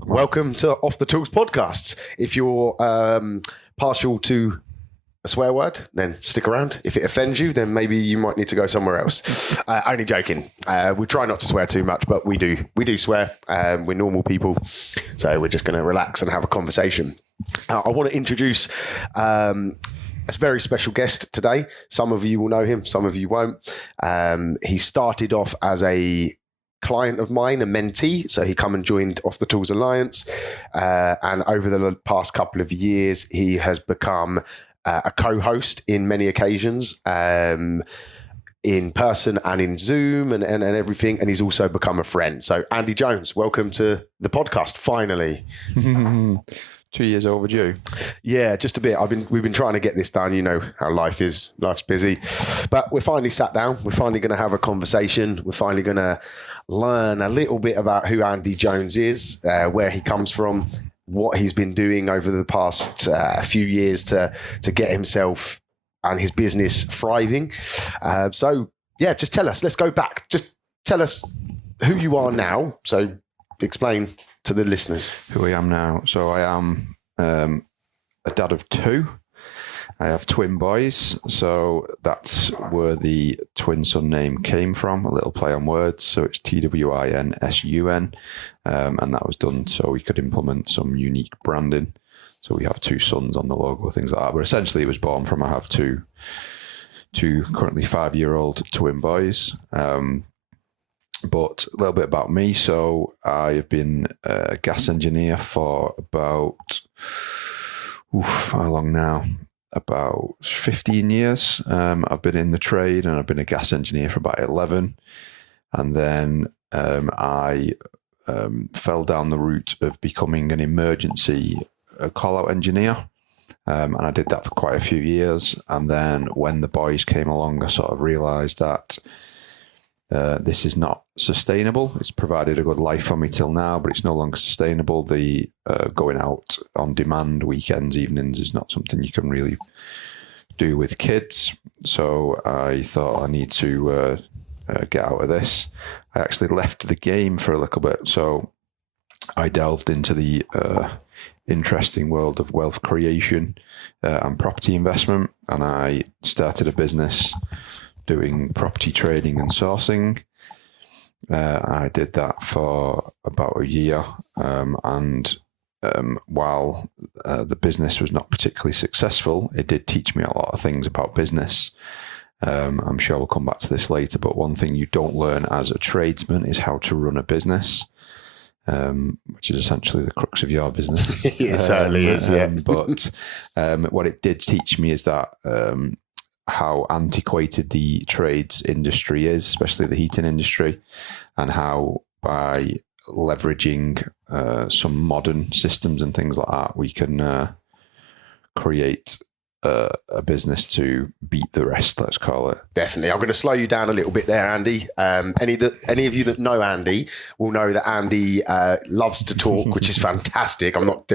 Welcome to Off the Tools podcasts. If you're partial to a swear word, then stick around. If it offends you, then maybe you might need to go somewhere else. Only joking. We try not to swear too much, but we do. We do swear. We're normal people, so we're just going to relax and have a conversation. I want to introduce a very special guest today. Some of you will know him, some of you won't. He started off as a client of mine, a mentee, so he come and joined Off the Tools Alliance, and over the past couple of years he has become a co-host in many occasions, in person and in Zoom and everything, and he's also become a friend. So Andy Jones, welcome to the podcast finally. 2 years overdue. Yeah, just a bit. We've been trying to get this done. You know how life is. Life's busy. But we're finally sat down. We're finally going to have a conversation. We're finally going to learn a little bit about who Andy Jones is, where he comes from, what he's been doing over the past few years to get himself and his business thriving. So, yeah, just tell us. Let's go back. Just tell us who you are now. So explain to the listeners who I am now. So I am a dad of two. I have twin boys, so that's where the twin son name came from, a little play on words. So it's TWINSUN, and that was done so we could implement some unique branding. So we have two sons on the logo, things like that. But essentially it was born from, I have two currently 5-year-old twin boys. But a little bit about me. So I have been a gas engineer for about, how long now? About 15 years. I've been in the trade and I've been a gas engineer for about 11. And then I fell down the route of becoming an emergency callout engineer. And I did that for quite a few years. And then when the boys came along, I sort of realised that this is not sustainable. It's provided a good life for me till now, but it's no longer sustainable. The going out on demand, weekends, evenings is not something you can really do with kids. So I thought I need to get out of this. I actually left the game for a little bit. So I delved into the interesting world of wealth creation and property investment, and I started a business doing property trading and sourcing. I did that for about a year, and while the business was not particularly successful, it did teach me a lot of things about business. I'm sure we'll come back to this later, but one thing you don't learn as a tradesman is how to run a business, which is essentially the crux of your business. It certainly is, yeah. But what it did teach me is that how antiquated the trades industry is, especially the heating industry, and how by leveraging some modern systems and things like that, we can create a business to beat the rest, let's call it. Definitely. I'm going to slow you down a little bit there, Andy. Any of you that know Andy will know that Andy loves to talk, which is fantastic. I'm not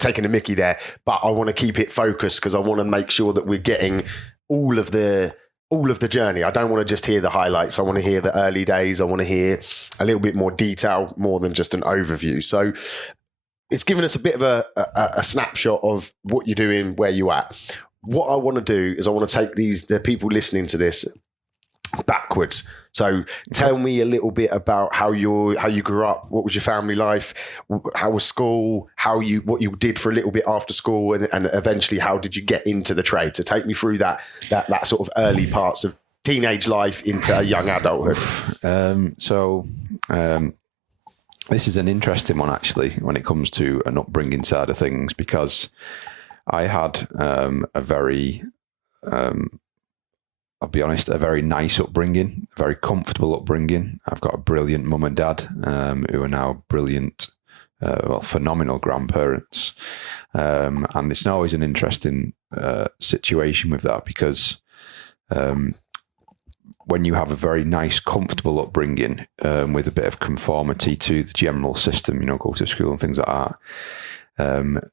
taking a mickey there, but I want to keep it focused because I want to make sure that we're getting all of the journey. I don't want to just hear the highlights. I want to hear the early days. I want to hear a little bit more detail, more than just an overview. So it's given us a bit of a snapshot of what you're doing, where you're at. What I want to do is I want to take the people listening to this backwards. So tell me a little bit about how you grew up. What was your family life? How was school? What you did for a little bit after school, and eventually how did you get into the trade? So take me through that sort of early parts of teenage life into young adulthood. This is an interesting one actually when it comes to an upbringing side of things, because I had a very I'll be honest, a very nice upbringing, a very comfortable upbringing. I've got a brilliant mum and dad who are now brilliant, phenomenal grandparents. And it's always an interesting situation with that, because when you have a very nice, comfortable upbringing with a bit of conformity to the general system, go to school and things like that,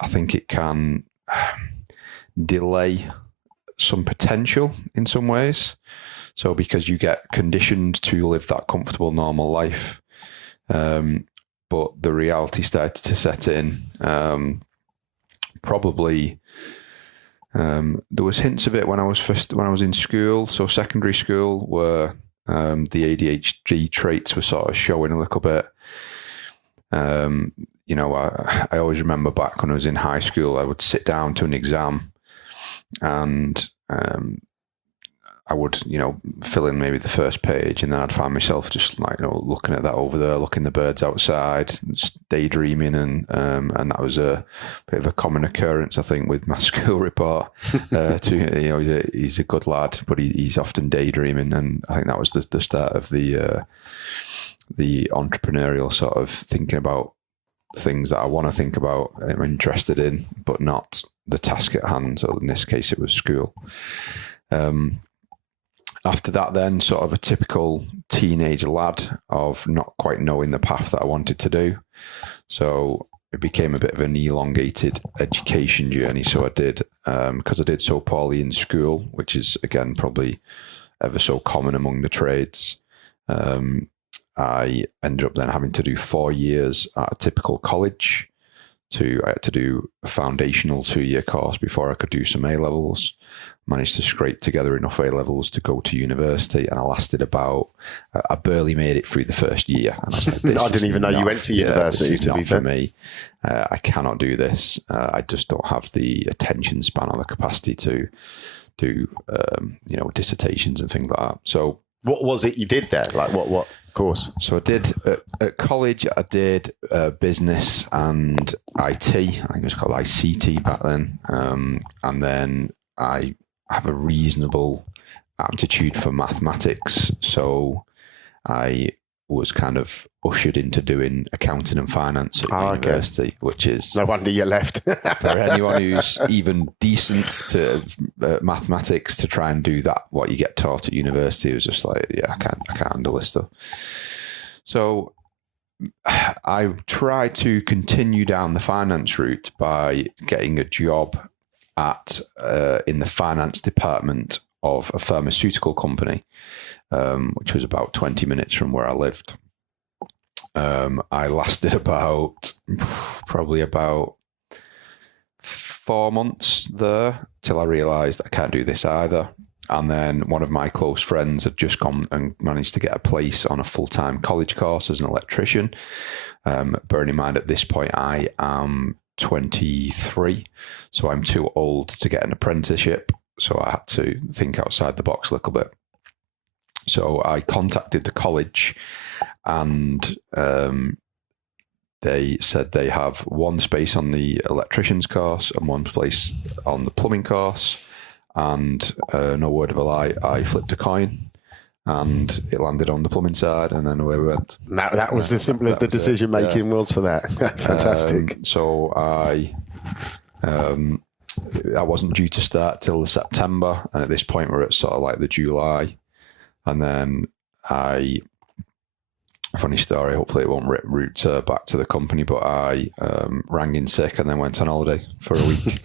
I think it can delay some potential in some ways. So because you get conditioned to live that comfortable, normal life, But the reality started to set in. Probably there was hints of it when I was in school, so secondary school, where the ADHD traits were sort of showing a little bit. I always remember back when I was in high school, I would sit down to an exam and I would, fill in maybe the first page, and then I'd find myself just like, looking at that over there, looking at the birds outside, just daydreaming, and that was a bit of a common occurrence, I think, with my school report. He's a good lad, but he's often daydreaming, and I think that was the start of the entrepreneurial sort of thinking about things that I want to think about, I'm interested in, but not the task at hand. So in this case, it was school. After that, then sort of a typical teenage lad of not quite knowing the path that I wanted to do. So it became a bit of an elongated education journey. So I did, because I did so poorly in school, which is, again, probably ever so common among the trades. I ended up then having to do 4 years at a typical college. I had to do a foundational 2-year course before I could do some A-levels. Managed to scrape together enough A-levels to go to university, and I barely made it through the first year. And I said, I didn't even know you went to university, to be fair. For me, I cannot do this. I just don't have the attention span or the capacity to do, dissertations and things like that. So, what was it you did there? Like what course? So I did at college. I did business and IT. I think it was called ICT back then. And then I have a reasonable aptitude for mathematics, so I was kind of ushered into doing accounting and finance at university, which is no wonder you left. For anyone who's even decent to mathematics, to try and do that, what you get taught at university, was just like, I can't handle this stuff. So I tried to continue down the finance route by getting a job in the finance department of a pharmaceutical company, which was about 20 minutes from where I lived. I lasted probably about 4 months there till I realised I can't do this either. And then one of my close friends had just gone and managed to get a place on a full-time college course as an electrician. Bearing in mind at this point I am 23, so I'm too old to get an apprenticeship, so I had to think outside the box a little bit. So I contacted the college, and they said they have one space on the electrician's course and one place on the plumbing course, and no word of a lie, I flipped a coin and it landed on the plumbing side, and then away we went. That was as simple as the decision making was for that. Fantastic. So I wasn't due to start till the September, and at this point we're at sort of like the July, and then funny story, hopefully it won't root back to the company, but I rang in sick and then went on holiday for a week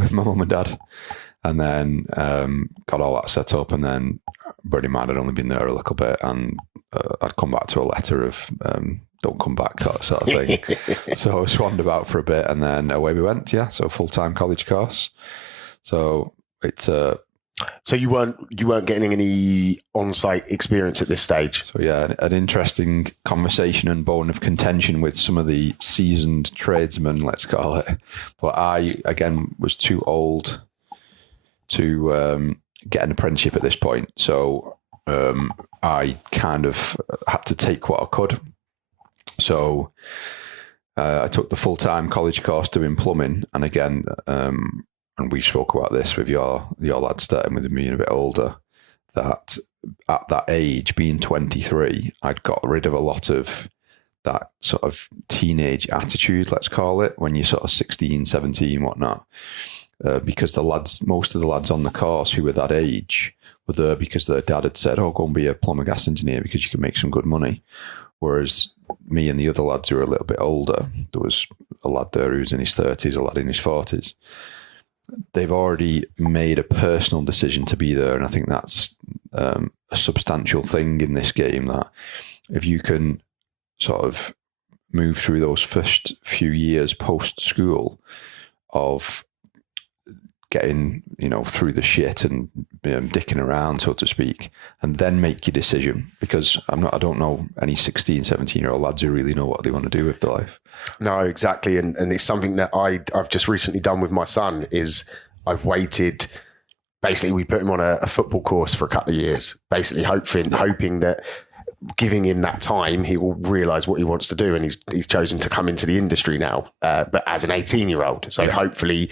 with my mum and dad, and then got all that set up, and then bearing in mind I'd only been there a little bit, and I'd come back to a letter of don't come back, that sort of thing. So I swanned about for a bit, and then away we went. So full-time college course. So it's so you weren't getting any on-site experience at this stage. So an interesting conversation and bone of contention with some of the seasoned tradesmen, let's call it. But I again was too old to get an apprenticeship at this point, so I kind of had to take what I could. So I took the full-time college course doing plumbing, and again, and we spoke about this with your lad starting with me a bit older, that at that age, being 23, I'd got rid of a lot of that sort of teenage attitude, let's call it, when you're sort of 16, 17, whatnot. Because most of the lads on the course who were that age were there because their dad had said, go and be a plumber gas engineer because you can make some good money. Whereas me and the other lads who were a little bit older, there was a lad there who was in his 30s, a lad in his 40s. They've already made a personal decision to be there. And I think that's a substantial thing in this game, that if you can sort of move through those first few years post school of getting, through the shit and dicking around, so to speak, and then make your decision. Because I don't know any 16, 17-year-old lads who really know what they want to do with their life. No, exactly. And it's something that I've just recently done with my son is I've waited. Basically, we put him on a football course for a couple of years, basically hoping that giving him that time, he will realise what he wants to do. And he's chosen to come into the industry now, but as an 18-year-old. So hopefully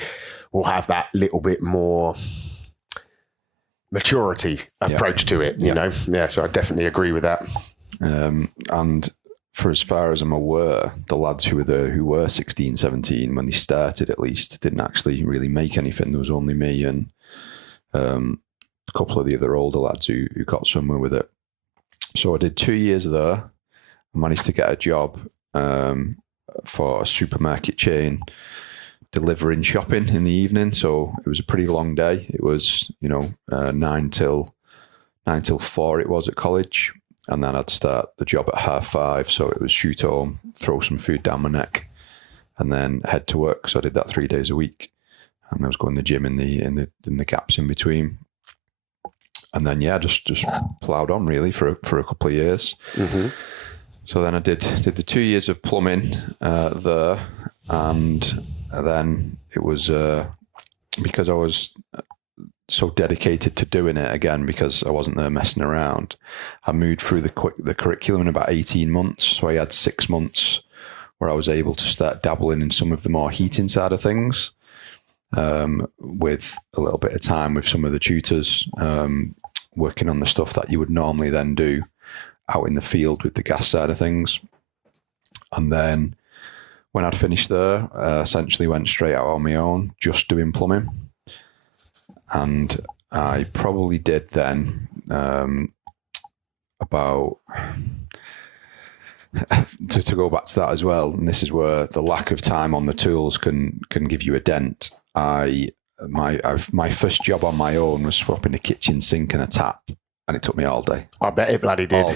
we'll have that little bit more maturity approach to it, you know? Yeah, so I definitely agree with that. And for as far as I'm aware, the lads who were 16, 17, when they started at least, didn't actually really make anything. There was only me and a couple of the other older lads who got somewhere with it. So I did 2 years there. I managed to get a job for a supermarket chain, delivering shopping in the evening. So it was a pretty long day. It was, 9 till 4 it was at college. And then I'd start the job at 5:30. So it was shoot home, throw some food down my neck, and then head to work. So I did that 3 days a week. And I was going to the gym in the gaps in between. And then, just ploughed on really for a couple of years. Mm-hmm. So then I did the 2 years of plumbing there. And then it was because I was so dedicated to doing it again, because I wasn't there messing around. I moved through the curriculum in about 18 months. So I had 6 months where I was able to start dabbling in some of the more heating side of things, with a little bit of time with some of the tutors, working on the stuff that you would normally then do out in the field with the gas side of things. And then when I'd finished there, essentially went straight out on my own, just doing plumbing. And I probably did then about, to go back to that as well, and this is where the lack of time on the tools can give you a dent. My first job on my own was swapping a kitchen sink and a tap, and it took me all day. I bet it bloody did.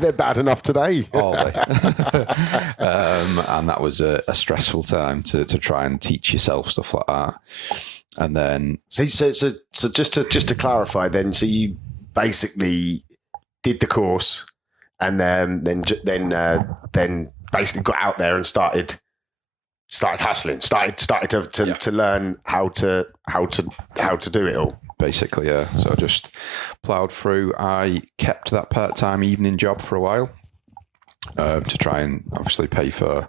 They're bad enough today. All day. And that was a stressful time to try and teach yourself stuff like that. And then, so just to clarify, then, so you basically did the course, and then basically got out there and started hustling, started to learn how to do it all. Basically, yeah. So I just ploughed through. I kept that part-time evening job for a while to try and obviously pay for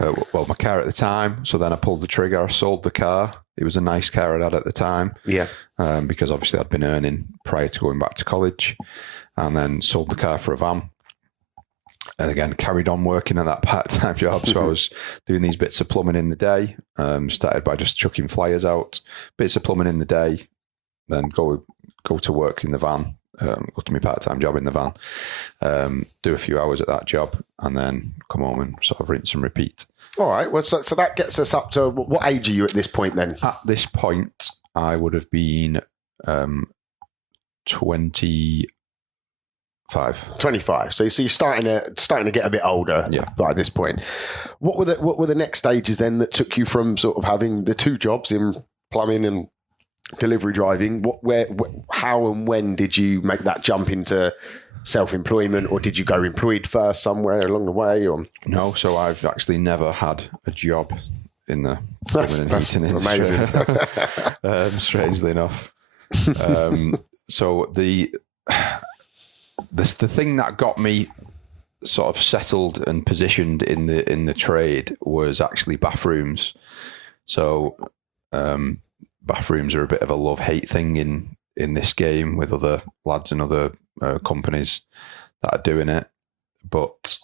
my car at the time. So then I pulled the trigger. I sold the car. It was a nice car I'd had at the time. Yeah. Because obviously I'd been earning prior to going back to college, and then sold the car for a van. And again, carried on working at that part-time job. So I was doing these bits of plumbing in the day. Started by just chucking flyers out, bits of plumbing in the day, then go to work in the van, go to my part-time job in the van, do a few hours at that job, and then come home and sort of rinse and repeat. All right. Well, so that gets us up to, what age are you at this point then? At this point, I would have been 25. 25. So you're starting to get a bit older by this point. What were the next stages then that took you from sort of having the two jobs in plumbing and delivery driving? How and when did you make that jump into self-employment, or did you go employed first somewhere along the way? Or no, so I've actually never had a job in the that's amazing. Strangely enough. So the thing that got me sort of settled and positioned in the trade was actually bathrooms. So bathrooms are a bit of a love-hate thing in this game with other lads and other companies that are doing it. But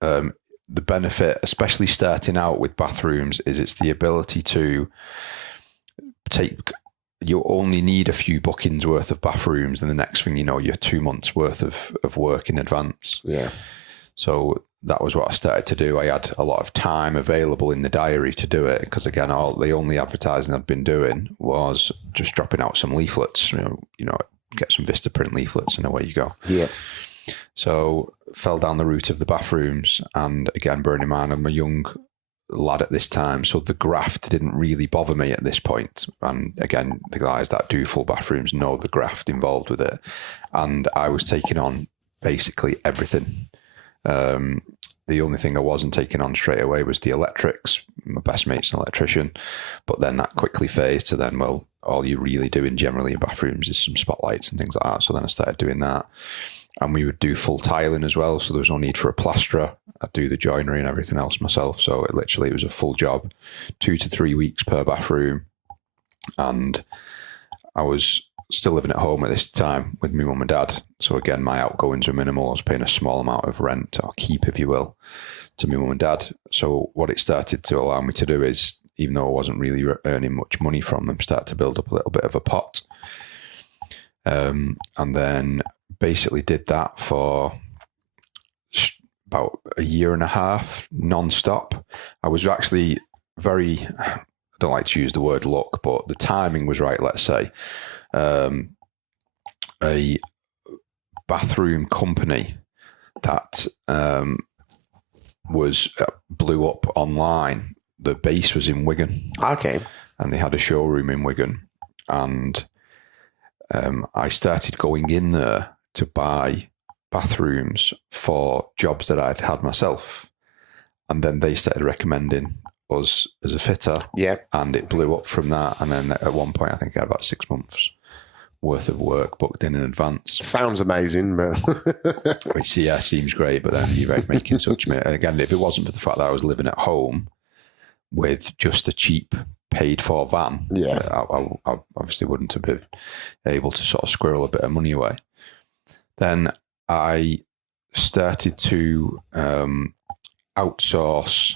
the benefit, especially starting out with bathrooms, is it's the ability to you only need a few bookings worth of bathrooms, and the next thing you know, you're 2 months worth of work in advance. Yeah. So that was what I started to do. I had a lot of time available in the diary to do it, because again, the only advertising I'd been doing was just dropping out some leaflets, you know, get some Vistaprint leaflets and away you go. Yeah. So fell down the route of the bathrooms, and again, bearing in mind I'm a young lad at this time, so the graft didn't really bother me at this point. And again, the guys that do full bathrooms know the graft involved with it, and I was taking on basically everything. The only thing I wasn't taking on straight away was the electrics. My best mate's an electrician, but then that quickly phased to then, well, all you're really doing generally in bathrooms is some spotlights and things like that. So then I started doing that, and we would do full tiling as well. So there was no need for a plasterer. I'd do the joinery and everything else myself. So it was a full job, 2 to 3 weeks per bathroom. And I was still living at home at this time with my mum and dad. So again, my outgoings were minimal. I was paying a small amount of rent, or keep, if you will, to my mum and dad. So what it started to allow me to do is, even though I wasn't really earning much money from them, start to build up a little bit of a pot. And then basically did that for about a year and a half, non-stop. I was actually I don't like to use the word luck, but the timing was right, let's say. A bathroom company that blew up online. The base was in Wigan. Okay. And they had a showroom in Wigan. And I started going in there to buy bathrooms for jobs that I'd had myself. And then they started recommending us as a fitter. Yeah. And it blew up from that. And then at one point, I think I had about 6 months worth of work booked in advance. Sounds amazing, but which seems great, but then you're making such again, if it wasn't for the fact that I was living at home with just a cheap paid for van, I obviously wouldn't have been able to sort of squirrel a bit of money away. Then I started to outsource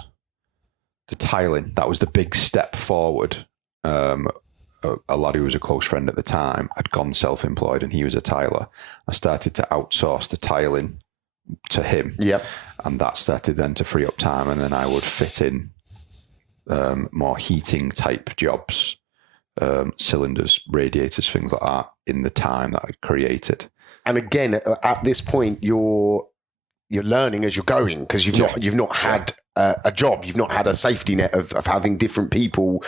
the tiling. That was the big step forward. A lad who was a close friend at the time had gone self-employed, and he was a tiler. I started to outsource the tiling to him. Yep. And that started then to free up time, and then I would fit in more heating type jobs, cylinders, radiators, things like that, in the time that I'd created. And again, at this point, you're learning as you're going, because you've not had a job, you've not had a safety net of having different people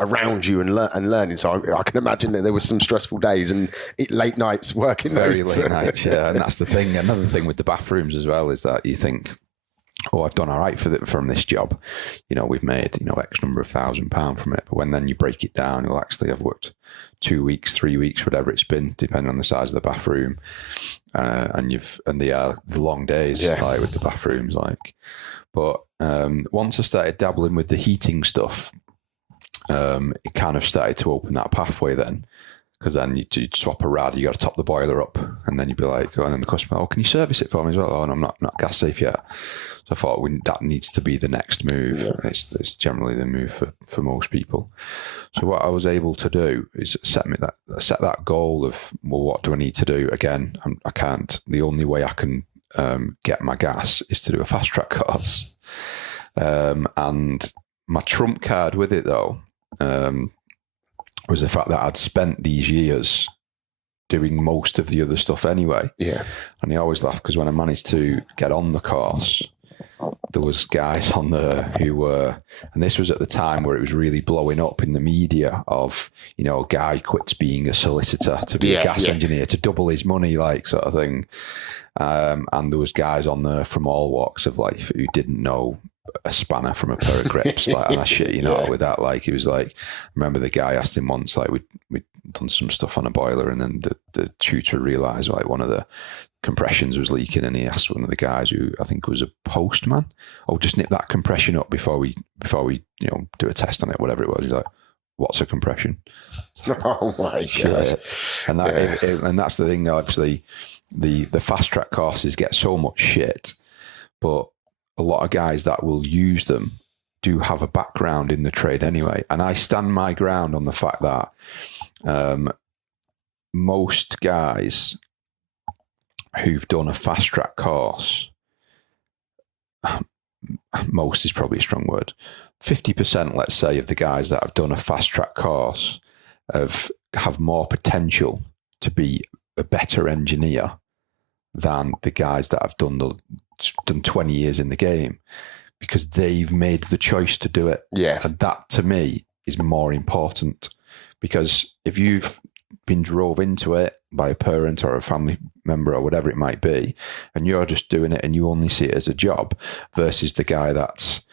around you and learning. So I can imagine that there were some stressful days and late nights working. Very late nights, yeah. And that's the thing. Another thing with the bathrooms as well is that you think, oh, I've done all right from this job. We've made, X number of £1,000 from it. But when then you break it down, you'll actually have worked 2 weeks, 3 weeks, whatever it's been, depending on the size of the bathroom. And the long days, like with the bathrooms, like. But once I started dabbling with the heating stuff, it kind of started to open that pathway then, because then you'd swap a rad, you got to top the boiler up, and then you'd be like, and then the customer, oh, can you service it for me as well? Oh, no, I'm not gas safe yet. So I thought that needs to be the next move. Yeah. It's generally the move for most people. So what I was able to do is set that goal of, well, what do I need to do? Again, I can't. The only way I can get my gas is to do a fast track course. And my trump card with it, though, was the fact that I'd spent these years doing most of the other stuff anyway. Yeah. And I always laugh because when I managed to get on the course, there was guys on there who were, and this was at the time where it was really blowing up in the media of, a guy quits being a solicitor to be a gas engineer to double his money, like sort of thing. And there was guys on there from all walks of life who didn't know a spanner from a pair of grips, like, and I shit, with that, like, it was like, I remember the guy asked him once, like, we'd done some stuff on a boiler, and then the tutor realised, like, one of the compressions was leaking, and he asked one of the guys who I think was a postman, oh, just nip that compression up before we do a test on it, whatever it was. He's like, what's a compression? Oh my God. And and that's the thing, obviously, the fast track courses get so much shit, but a lot of guys that will use them do have a background in the trade anyway. And I stand my ground on the fact that most guys who've done a fast track course, most is probably a strong word, 50%, let's say, of the guys that have done a fast track course have more potential to be a better engineer than the guys that have done 20 years in the game, because they've made the choice to do it. Yeah. And that to me is more important, because if you've been drove into it by a parent or a family member or whatever it might be, and you're just doing it and you only see it as a job, versus the guy that's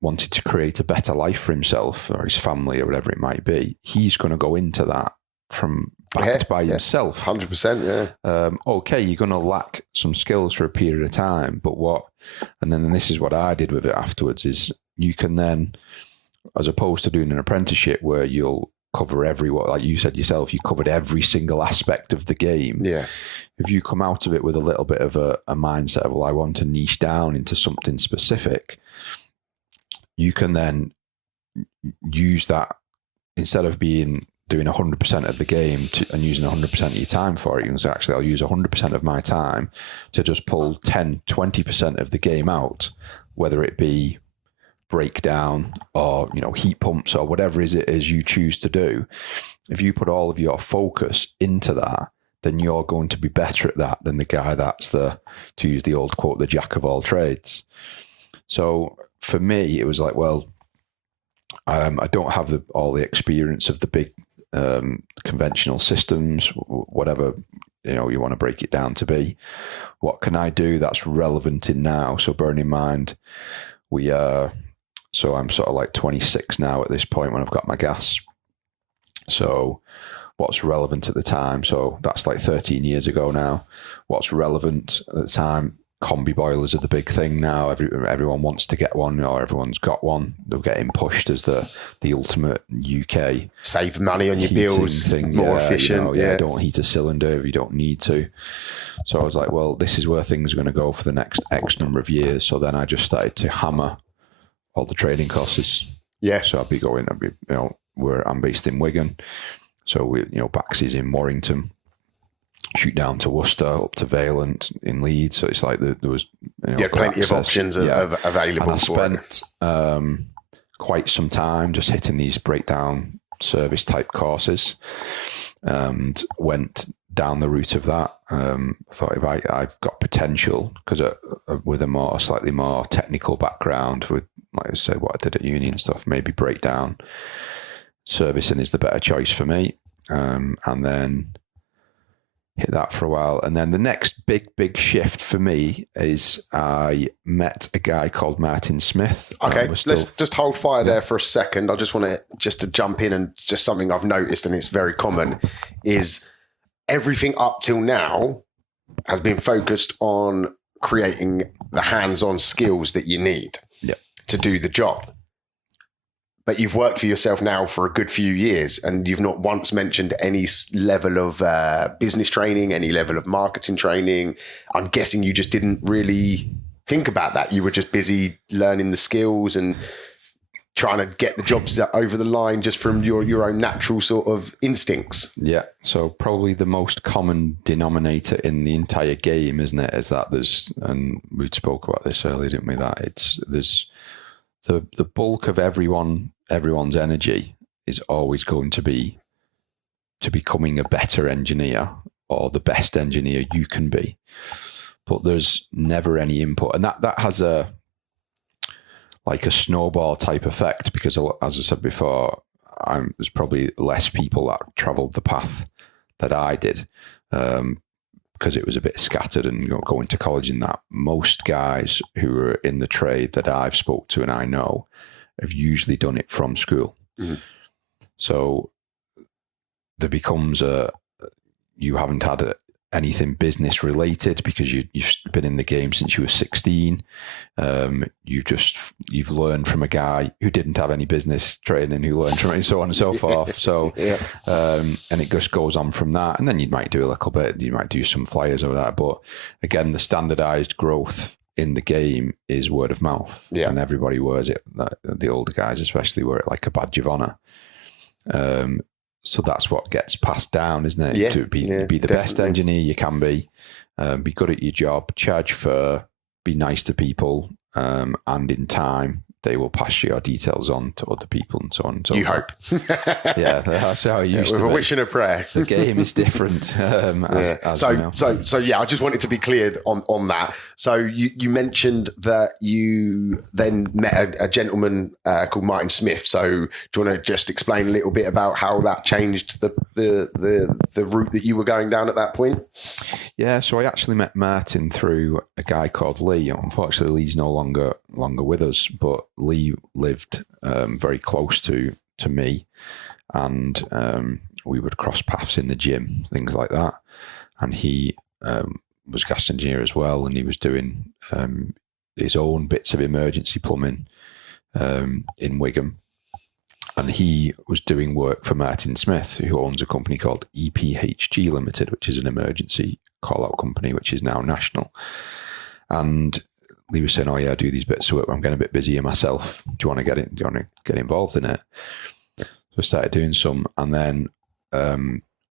wanted to create a better life for himself or his family or whatever it might be, he's going to go into that from backed by himself. 100%, yeah. Okay, you're going to lack some skills for a period of time, but and then this is what I did with it afterwards, is you can then, as opposed to doing an apprenticeship where you'll cover like you said yourself, you covered every single aspect of the game. Yeah. If you come out of it with a little bit of a mindset of, well, I want to niche down into something specific, you can then use that, instead of doing 100% of the game and using 100% of your time for it, you can say, actually, I'll use 100% of my time to just pull 10, 20% of the game out, whether it be breakdown or, heat pumps or whatever it is you choose to do. If you put all of your focus into that, then you're going to be better at that than the guy that's to use the old quote, the jack of all trades. So for me, it was like, well, I don't have all the experience of the big conventional systems, whatever you want to break it down to be. What can I do that's relevant in now? So bearing in mind, so I'm sort of like 26 now at this point when I've got my gas. So what's relevant at the time? So that's like 13 years ago now. What's relevant at the time? Combi boilers are the big thing now. Everyone wants to get one, or everyone's got one. They're getting pushed as the ultimate UK save money on your bills, thing. More efficient. Don't heat a cylinder if you don't need to. So I was like, well, this is where things are going to go for the next X number of years. So then I just started to hammer all the training courses. Yeah. So I'd be where I'm based in Wigan. So Baxy's in Warrington. Shoot down to Worcester, up to Valent in Leeds. So it's like there was plenty of options available. And I spent quite some time just hitting these breakdown service type courses, and went down the route of that. Thought if I've got potential, because with a slightly more technical background, with like I said, what I did at uni and stuff, maybe breakdown servicing is the better choice for me. And then hit that for a while. And then the next big shift for me is I met a guy called Martin Smith. Okay, let's just hold fire there for a second. I just want to jump in, and just something I've noticed, and it's very common, is everything up till now has been focused on creating the hands-on skills that you need to do the job. But you've worked for yourself now for a good few years, and you've not once mentioned any level of business training, any level of marketing training. I'm guessing you just didn't really think about that. You were just busy learning the skills and trying to get the jobs over the line just from your own natural sort of instincts. Yeah. So probably the most common denominator in the entire game, isn't it, is that and we spoke about this earlier, didn't we, that there's the bulk of everyone's energy is always going to be to becoming a better engineer or the best engineer you can be. But there's never any input. And that has a snowball type effect, because as I said before, there's probably less people that traveled the path that I did, because it was a bit scattered and going to college and that. Most guys who are in the trade that I've spoke to and I know have usually done it from school. Mm-hmm. So there becomes you haven't had anything business related because you've been in the game since you were 16. You've learned from a guy who didn't have any business training, who learned from it, and so on and so forth. So, and it just goes on from that. And then you might do a little bit, you might do some flyers or that. But again, the standardized growth in the game is word of mouth. Yeah. And everybody wears it. The older guys especially wear it like a badge of honor. So that's what gets passed down, isn't it? To be the best engineer you can be good at your job, charge fair, be nice to people, and in time, they will pass your details on to other people and so on and so You forth. hope. Yeah, that's how it used With to a be. wish and a prayer. The game is different. So yeah, I just wanted to be clear on that. So you mentioned that you then met a gentleman called Martin Smith. So do you want to just explain a little bit about how that changed the route that you were going down at that point? Yeah, so I actually met Martin through a guy called Lee. Unfortunately, Lee's no longer with us, but Lee lived very close to me, and we would cross paths in the gym, things like that. And he was a gas engineer as well, and he was doing his own bits of emergency plumbing in Wigan. And he was doing work for Martin Smith, who owns a company called EPHG Limited, which is an emergency call-out company, which is now national. And Lee was saying, "Oh yeah, I do these bits of work. I'm getting a bit busy myself. Do you want to get in? Do you want to get involved in it?" So I started doing some, and then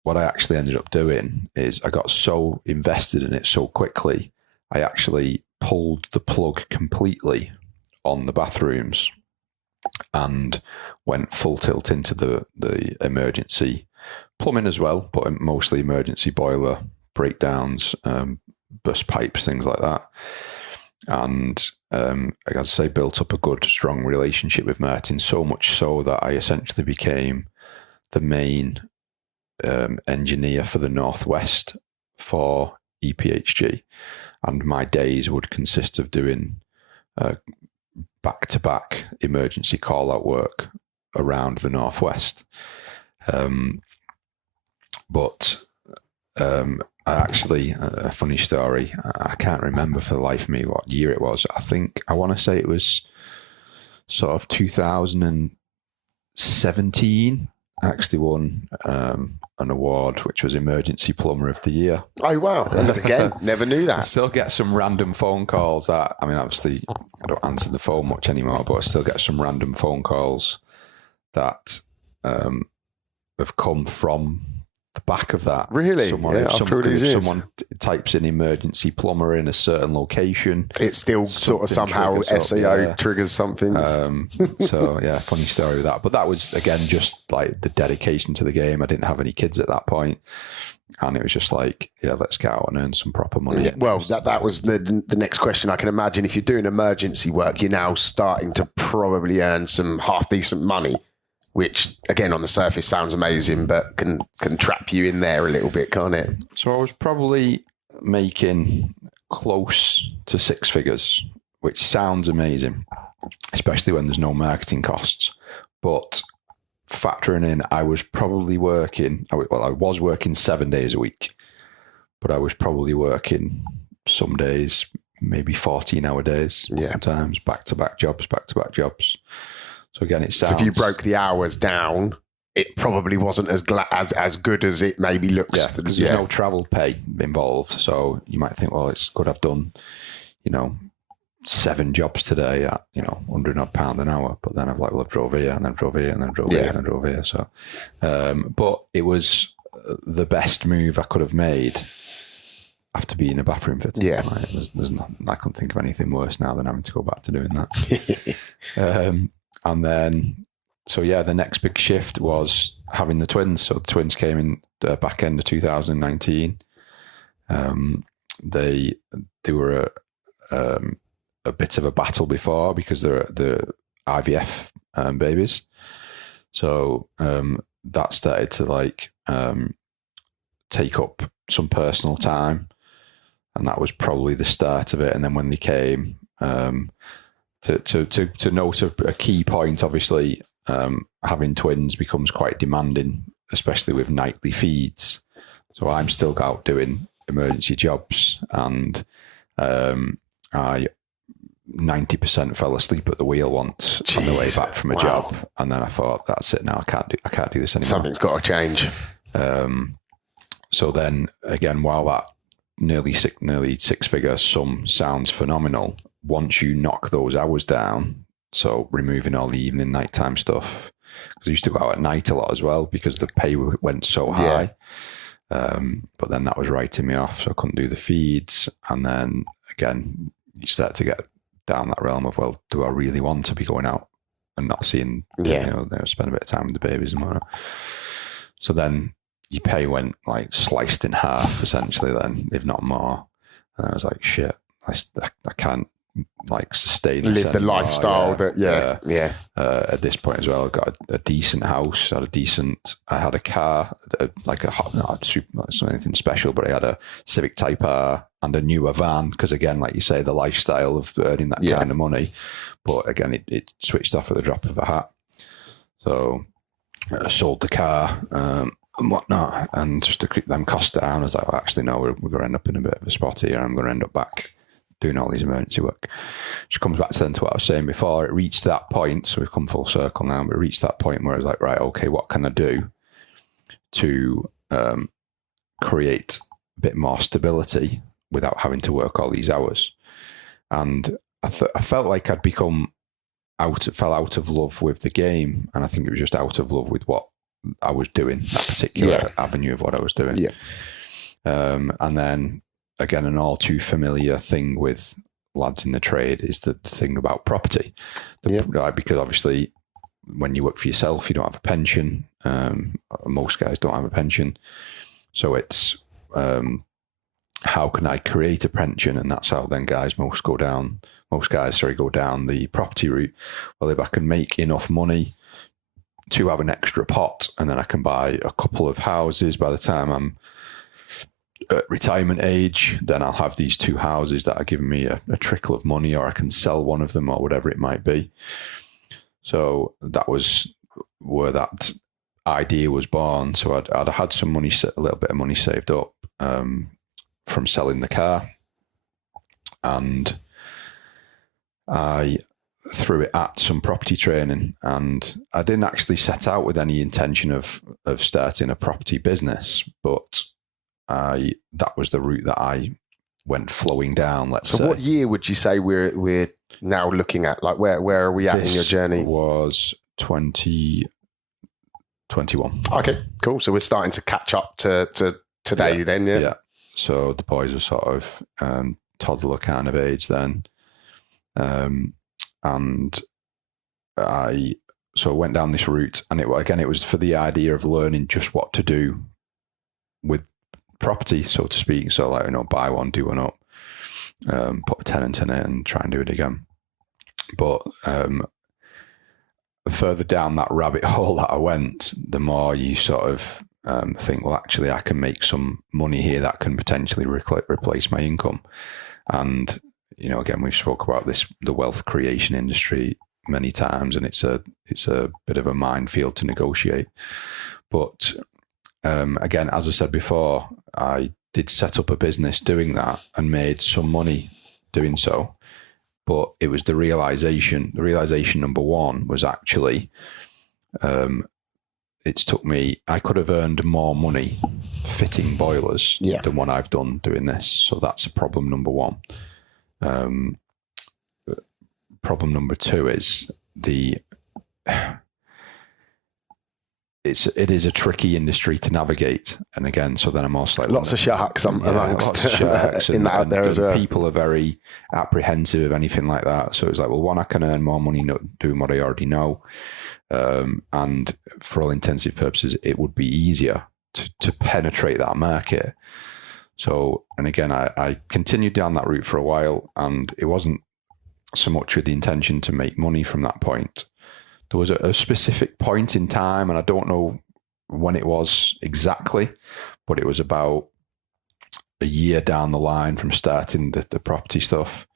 what I actually ended up doing is I got so invested in it so quickly, I actually pulled the plug completely on the bathrooms and went full tilt into the emergency plumbing as well, but mostly emergency boiler breakdowns, burst pipes, things like that. And like I say, built up a good, strong relationship with Martin, so much so that I essentially became the main engineer for the Northwest for EPHG. And my days would consist of doing back-to-back emergency call-out work around the Northwest. But I actually, a funny story, I can't remember for the life of me what year it was. I want to say it was sort of 2017. I actually won an award, which was Emergency Plumber of the Year. Oh, wow. And again, never knew that. I still get some random phone calls that, I mean, obviously I don't answer the phone much anymore, but I still get some random phone calls that have come from the back of that. Really? If someone types in emergency plumber in a certain location, it still sort of somehow SEO triggers something. So yeah, funny story with that. But that was, again, just like the dedication to the game. I didn't have any kids at that point, and it was just like, yeah, let's get out and earn some proper money. Yeah, well, that was the next question. I can imagine if you're doing emergency work, you're now starting to probably earn some half decent money, which again on the surface sounds amazing, but can trap you in there a little bit, can't it? So I was probably making close to six figures, which sounds amazing, especially when there's no marketing costs. But factoring in, I was probably working, I was working 7 days a week, but I was probably working some days, maybe 14-hour days, sometimes back-to-back jobs. So again, it sounds... So if you broke the hours down, it probably wasn't as good as it maybe looks. Yeah, because there's no travel pay involved. So you might think, well, it's good I've done, 7 jobs today at, £100 an hour. But then I've drove here and then drove here and then drove here and then drove here. So, but it was the best move I could have made after being a bathroom fitter. Yeah. Right? I can't think of anything worse now than having to go back to doing that. And then, the next big shift was having the twins. So the twins came in the back end of 2019. They were a bit of a battle before because they're the IVF babies. So that started to take up some personal time, and that was probably the start of it. And then when they came, to note a key point, obviously, having twins becomes quite demanding, especially with nightly feeds. So I'm still out doing emergency jobs, and I 90% fell asleep at the wheel once on the way back from a job, and then I thought, that's it now. I can't do this anymore. Something's got to change. So then again, while that nearly six figure sum sounds phenomenal, once you knock those hours down, so removing all the evening, nighttime stuff, because I used to go out at night a lot as well because the pay went so high. But then that was writing me off, so I couldn't do the feeds. And then again, you start to get down that realm of, well, do I really want to be going out and not seeing, spend a bit of time with the babies and whatnot? So then your pay went like sliced in half, essentially, then, if not more. And I was like, shit, I can't like sustain this live the anymore. lifestyle At this point as well, I got a decent house, I had a car, not anything special, but I had a Civic Type R and a newer van, because again, like you say, the lifestyle of earning that kind of money. But again, it switched off at the drop of a hat. So I sold the car and whatnot, and just to keep them costs down, I was like, well, actually, no, we're going to end up in a bit of a spot here. I'm going to end up back doing all these emergency work. Which comes back to what I was saying before. It reached that point, so we've come full circle now, but it reached that point where I was like, right, okay, what can I do to create a bit more stability without having to work all these hours? And I felt like I'd fell out of love with the game, and I think it was just out of love with what I was doing, that particular avenue of what I was doing. Yeah. And then again, an all too familiar thing with lads in the trade is the thing about property. Because obviously when you work for yourself, you don't have a pension. Most guys don't have a pension. So it's how can I create a pension? And that's how then most guys go down the property route. Well, if I can make enough money to have an extra pot, and then I can buy a couple of houses by the time I'm at retirement age, then I'll have these 2 houses that are giving me a trickle of money, or I can sell one of them, or whatever it might be. So that was where that idea was born. So I'd had some money, a little bit of money saved up from selling the car, and I threw it at some property training, and I didn't actually set out with any intention of starting a property business, but that was the route that I went flowing down. Let's say. What year would you say we're now looking at? Like where are we at in your journey? This was 2021. Okay, cool. So we're starting to catch up to today then. Yeah. So the boys were sort of toddler kind of age then. And I went down this route, and it was for the idea of learning just what to do with property, so to speak. So like, buy one, do one up, put a tenant in it and try and do it again. But further down that rabbit hole that I went, the more you sort of think, well, actually I can make some money here that can potentially replace my income. And again, we've spoke about the wealth creation industry many times, and it's a bit of a minefield to negotiate. But again, as I said before, I did set up a business doing that and made some money doing so. But it was the realization number one was actually, it's took me, I could have earned more money fitting boilers than what I've done doing this. So that's a problem number one. Problem number two is it is a tricky industry to navigate, and again, so then I'm also like lots of sharks amongst in that there as well. People are very apprehensive of anything like that. So it's like, well, one, I can earn more money doing what I already know, and for all intensive purposes, it would be easier to penetrate that market. So, and again, I continued down that route for a while, and it wasn't so much with the intention to make money from that point. There was a specific point in time, and I don't know when it was exactly, but it was about a year down the line from starting the property stuff.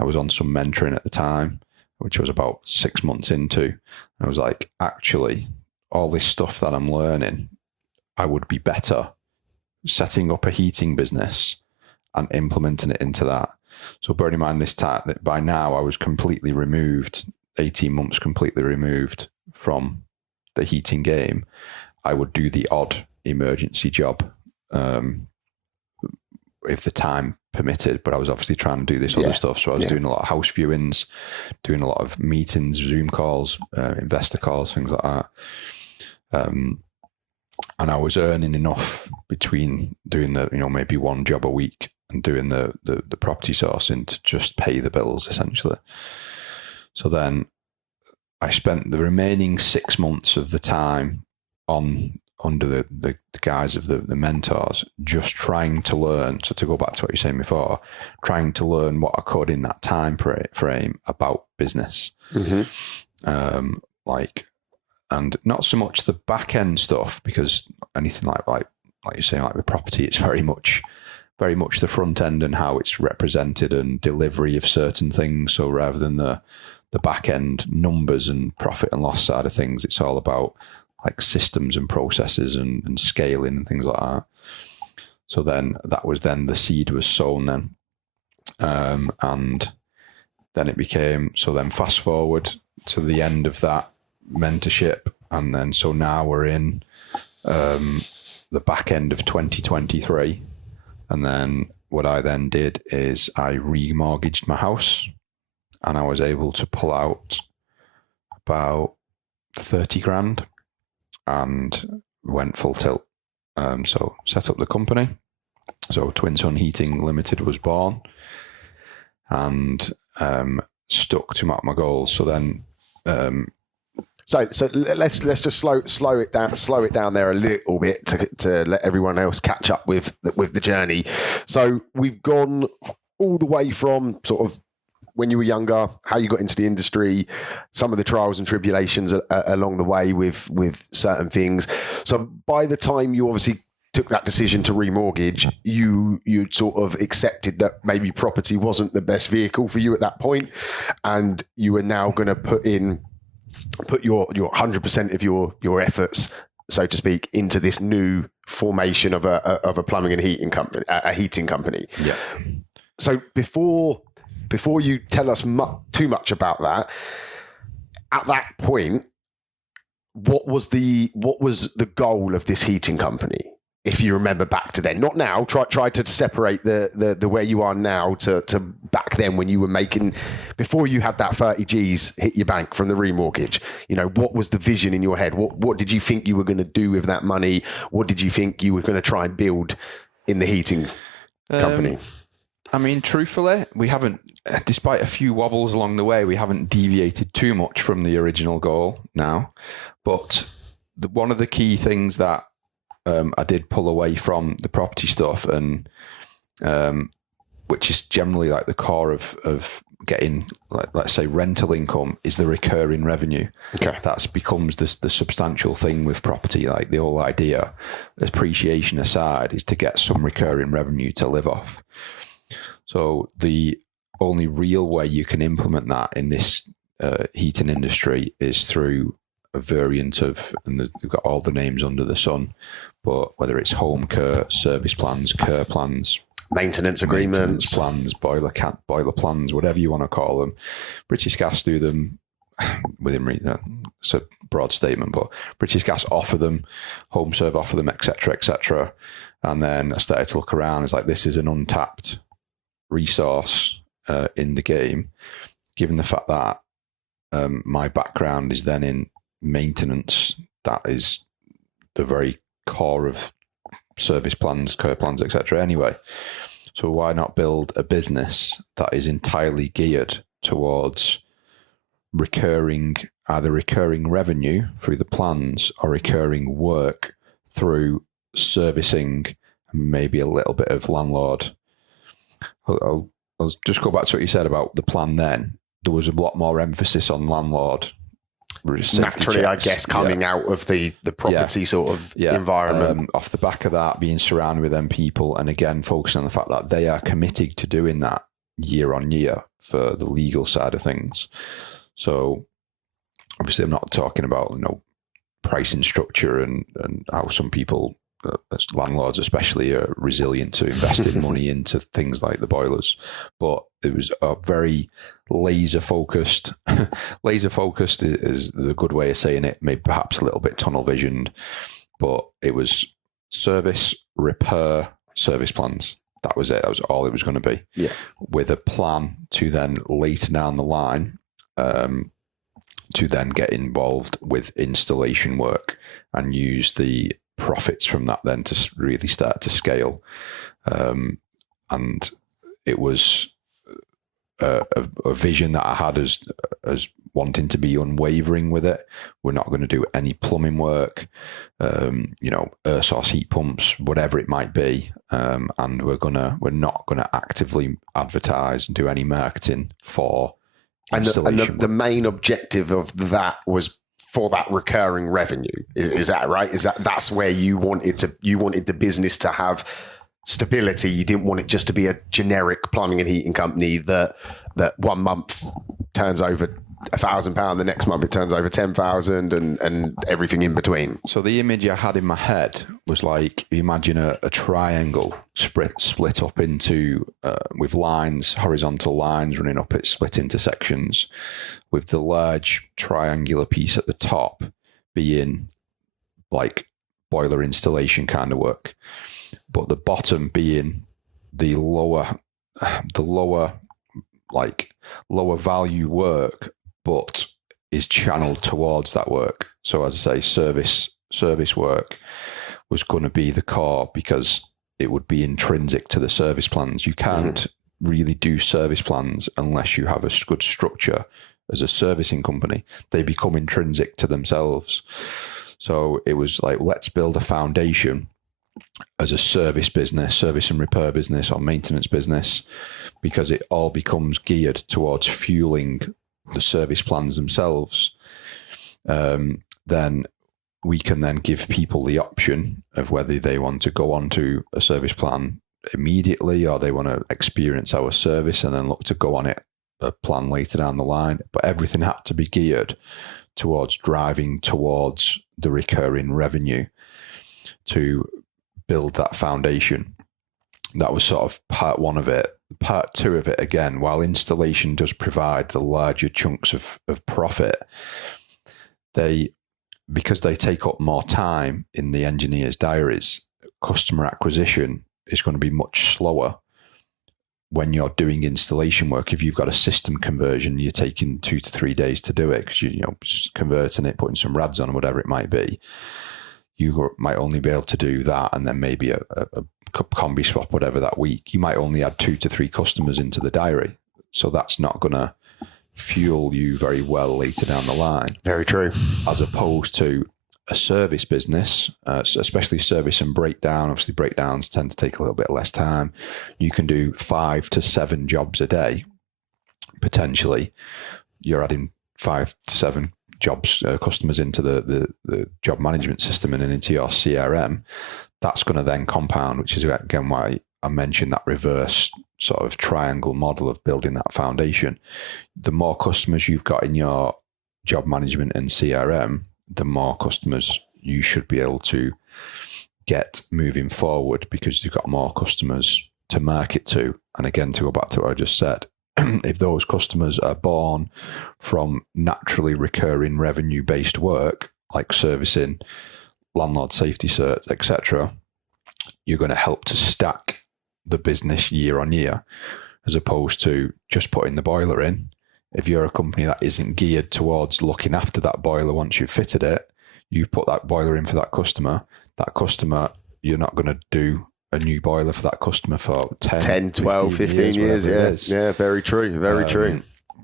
I was on some mentoring at the time, which was about 6 months into. And I was like, actually, all this stuff that I'm learning, I would be better setting up a heating business and implementing it into that. So bearing in mind this time that by now I was completely removed, 18 months completely removed from the heating game, I would do the odd emergency job if the time permitted, but I was obviously trying to do this other stuff. So I was doing a lot of house viewings, doing a lot of meetings, Zoom calls, investor calls, things like that. And I was earning enough between doing maybe one job a week and doing the property sourcing to just pay the bills, essentially. So then I spent the remaining 6 months of the time under the guise of the mentors, just trying to learn. So to go back to what you were saying before, trying to learn what I could in that time frame about business. And not so much the back end stuff, because anything like you're saying, like with property, it's very much the front end and how it's represented and delivery of certain things. So rather than the back end numbers and profit and loss side of things, it's all about like systems and processes and scaling and things like that. So then the seed was sown then. And then it became, so then fast forward to the end of that mentorship. And then, so now we're in the back end of 2023. And then what I then did is I remortgaged my house, and I was able to pull out about 30 grand and went full tilt. So set up the company. So Twin Sun Heating Limited was born, and stuck to my goals. So then, so let's just slow it down there a little bit to let everyone else catch up with the journey. So we've gone all the way from sort of when you were younger, how you got into the industry, some of the trials and tribulations along the way with certain things. So by the time you obviously took that decision to remortgage, you sort of accepted that maybe property wasn't the best vehicle for you at that point, and you were now going to put your 100% of your efforts, so to speak, into this new formation of a plumbing and heating company, a heating company. Yeah. So before you tell us too much about that, at that point, what was the goal of this heating company? If you remember back to then, not now, try to separate the where you are now to back then when you were making, before you had that 30 G's hit your bank from the remortgage. You know, what was the vision in your head? What did you think you were going to do with that money? What did you think you were going to try and build in the heating company? I mean, truthfully, we haven't, despite a few wobbles along the way, we haven't deviated too much from the original goal now. But one of the key things that I did pull away from the property stuff, and which is generally like the core of getting, like, let's say, rental income, is the recurring revenue. Okay, that becomes the substantial thing with property. Like the whole idea, appreciation aside, is to get some recurring revenue to live off. So the only real way you can implement that in this heating industry is through a variant of, and they've got all the names under the sun, but whether it's home care, service plans, care plans, maintenance agreements, plans, boiler plans, whatever you want to call them. British Gas do them within reason. It's a broad statement, but British Gas offer them, Home Serve offer them, etc. And then I started to look around. It's like, this is an untapped resource in the game, given the fact that my background is then in maintenance. That is the very core of service plans, care plans, etc. Anyway, so why not build a business that is entirely geared towards either recurring revenue through the plans or recurring work through servicing and maybe a little bit of landlord. I'll just go back to what you said about the plan then. There was a lot more emphasis on landlord. Naturally, checks. I guess, coming out of the property sort of environment. Off the back of that, being surrounded with them people, and again, focusing on the fact that they are committed to doing that year on year for the legal side of things. So obviously I'm not talking about, pricing structure and how some people, as landlords especially, are resilient to investing money into things like the boilers, but it was a very laser focused is a good way of saying it, maybe perhaps a little bit tunnel visioned, but it was service, repair, service plans. That was it. That was all it was going to be. Yeah. With a plan to then later down the line, to then get involved with installation work and use the profits from that then to really start to scale. and it was a vision that I had as wanting to be unwavering with it. We're not going to do any plumbing work, air source heat pumps, whatever it might be, and we're not gonna actively advertise and do any marketing for installation. And the main objective of that was for that recurring revenue. Is that right? That's where you wanted the business to have stability. You didn't want it just to be a generic plumbing and heating company that 1 month turns over £1,000, the next month it turns over 10,000, and everything in between. So the image I had in my head was like, imagine a triangle split up into with lines, horizontal lines running up it, split into sections, with the large triangular piece at the top being like boiler installation kind of work, but the bottom being the lower value work, but is channeled towards that work. So as I say, service work was going to be the core because it would be intrinsic to the service plans. You can't really do service plans unless you have a good structure as a servicing company. They become intrinsic to themselves. So it was like, let's build a foundation as a service business, service and repair business or maintenance business, because it all becomes geared towards fueling the service plans themselves. Then we can then give people the option of whether they want to go on to a service plan immediately or they want to experience our service and then look to go on a plan later down the line. But everything had to be geared towards driving towards the recurring revenue to build that foundation. That was sort of part one of it. Part two of it, again, while installation does provide the larger chunks of profit, because they take up more time in the engineers' diaries, customer acquisition is going to be much slower when you're doing installation work. If you've got a system conversion, you're taking 2 to 3 days to do it because you're converting it, putting some rads on, whatever it might be. You might only be able to do that, and then maybe a combi swap, whatever, that week. You might only add 2 to 3 customers into the diary. So that's not going to fuel you very well later down the line. Very true. As opposed to a service business, especially service and breakdown. Obviously, breakdowns tend to take a little bit less time. You can do 5 to 7 jobs a day. Potentially, you're adding 5 to 7 jobs, customers into the job management system and then into your CRM. That's going to then compound, which is again why I mentioned that reverse sort of triangle model of building that foundation. The more customers you've got in your job management and CRM, the more customers you should be able to get moving forward because you've got more customers to market to. And again, to go back to what I just said, if those customers are born from naturally recurring revenue-based work, like servicing, landlord safety certs, etc., you're going to help to stack the business year on year, as opposed to just putting the boiler in. If you're a company that isn't geared towards looking after that boiler once you've fitted it, you put that boiler in for that customer, you're not going to do a new boiler for that customer for 10 12, 15 years. Yeah, very true. Very true.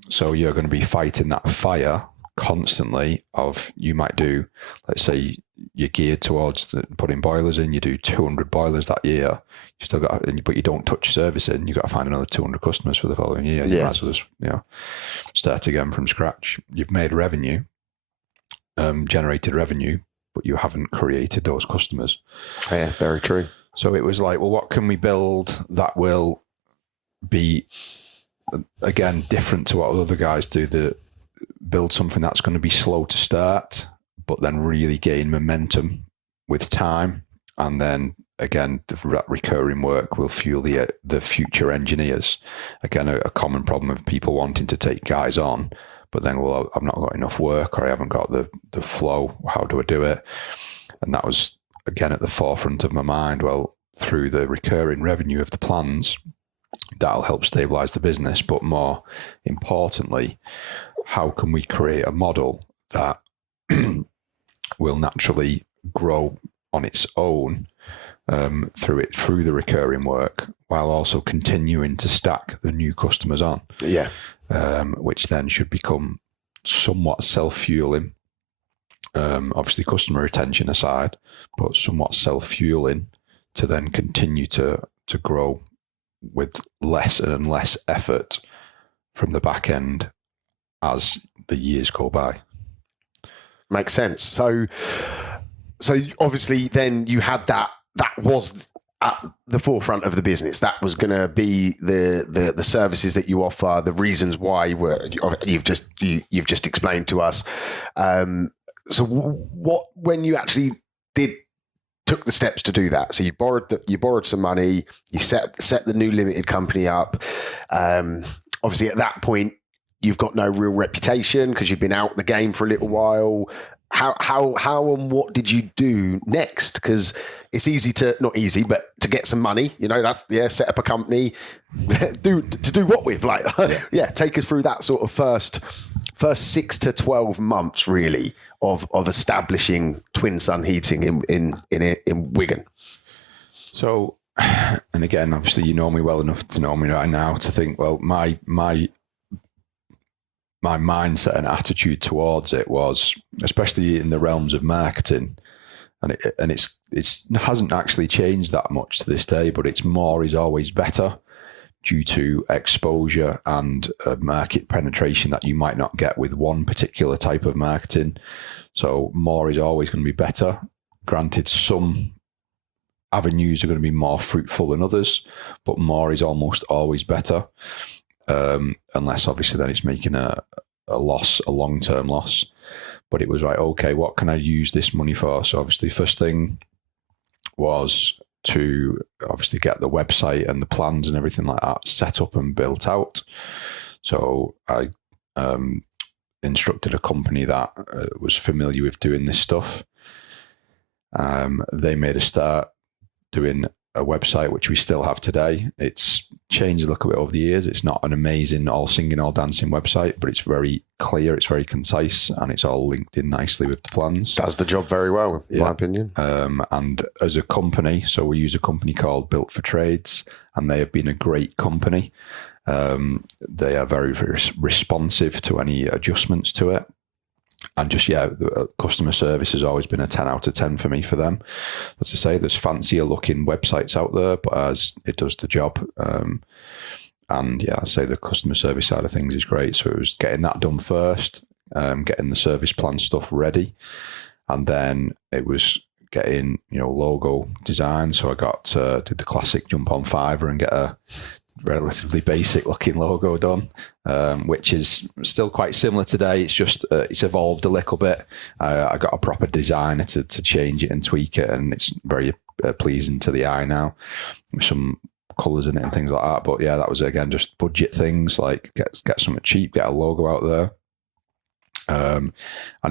So you're going to be fighting that fire constantly of, you might do, let's say you're geared towards putting boilers in, you do 200 boilers that year, you still got, but you don't touch servicing, you've got to find another 200 customers for the following year. You might as well just, start again from scratch. You've made revenue, generated revenue, but you haven't created those customers. Yeah, very true. So it was like, well, what can we build that will be, again, different to what other guys do, build something that's going to be slow to start, but then really gain momentum with time. And then, again, that recurring work will fuel the future engineers. Again, a common problem of people wanting to take guys on, but then, well, I've not got enough work, or I haven't got the flow. How do I do it? And that was, again, at the forefront of my mind. Well, through the recurring revenue of the plans, that'll help stabilize the business. But more importantly, how can we create a model that will naturally grow on its own through the recurring work, while also continuing to stack the new customers on. Yeah. Which then should become somewhat self-fueling. Obviously, customer retention aside, but somewhat self-fueling to then continue to grow with less and less effort from the back end as the years go by. Makes sense. So obviously then you had that was at the forefront of the business. That was going to be the services that you offer, the reasons why you've just explained to us. So what, when you actually took the steps to do that, so you borrowed some money, you set the new limited company up. Obviously at that point you've got no real reputation because you've been out the game for a little while. How and what did you do next? Because it's not easy, but to get some money, set up a company, do what with, take us through that sort of first 6 to 12 months really of establishing Twin Sun Heating in Wigan. So, and again, obviously you know me well enough to know me right now to think, well, my mindset and attitude towards it was, especially in the realms of marketing, and it hasn't actually changed that much to this day, but it's more is always better due to exposure and market penetration that you might not get with one particular type of marketing. So more is always going to be better. Granted, some avenues are going to be more fruitful than others, but more is almost always better. Unless obviously then it's making a loss, a long-term loss. But it was like, okay, what can I use this money for? So obviously first thing was to obviously get the website and the plans and everything like that set up and built out. So I instructed a company that was familiar with doing this stuff. They made a start doing a website, which we still have today. It's changed a little bit over the years. It's not an amazing all singing, all dancing website, but it's very clear, it's very concise, and it's all linked in nicely with the plans. Does the job very well, in my opinion. And as a company, so we use a company called Built for Trades, and they have been a great company. They are very, very responsive to any adjustments to it. And just, the customer service has always been a 10 out of 10 for me for them. As I say, there's fancier looking websites out there, but as it does the job. And I say the customer service side of things is great. So it was getting that done first, getting the service plan stuff ready. And then it was getting, logo design. So I did the classic jump on Fiverr and get a relatively basic looking logo done, which is still quite similar today. It's just it's evolved a little bit. I got a proper designer to change it and tweak it, and it's very pleasing to the eye now with some colours in it and things like that. But that was again just budget things, like get something cheap, get a logo out there. And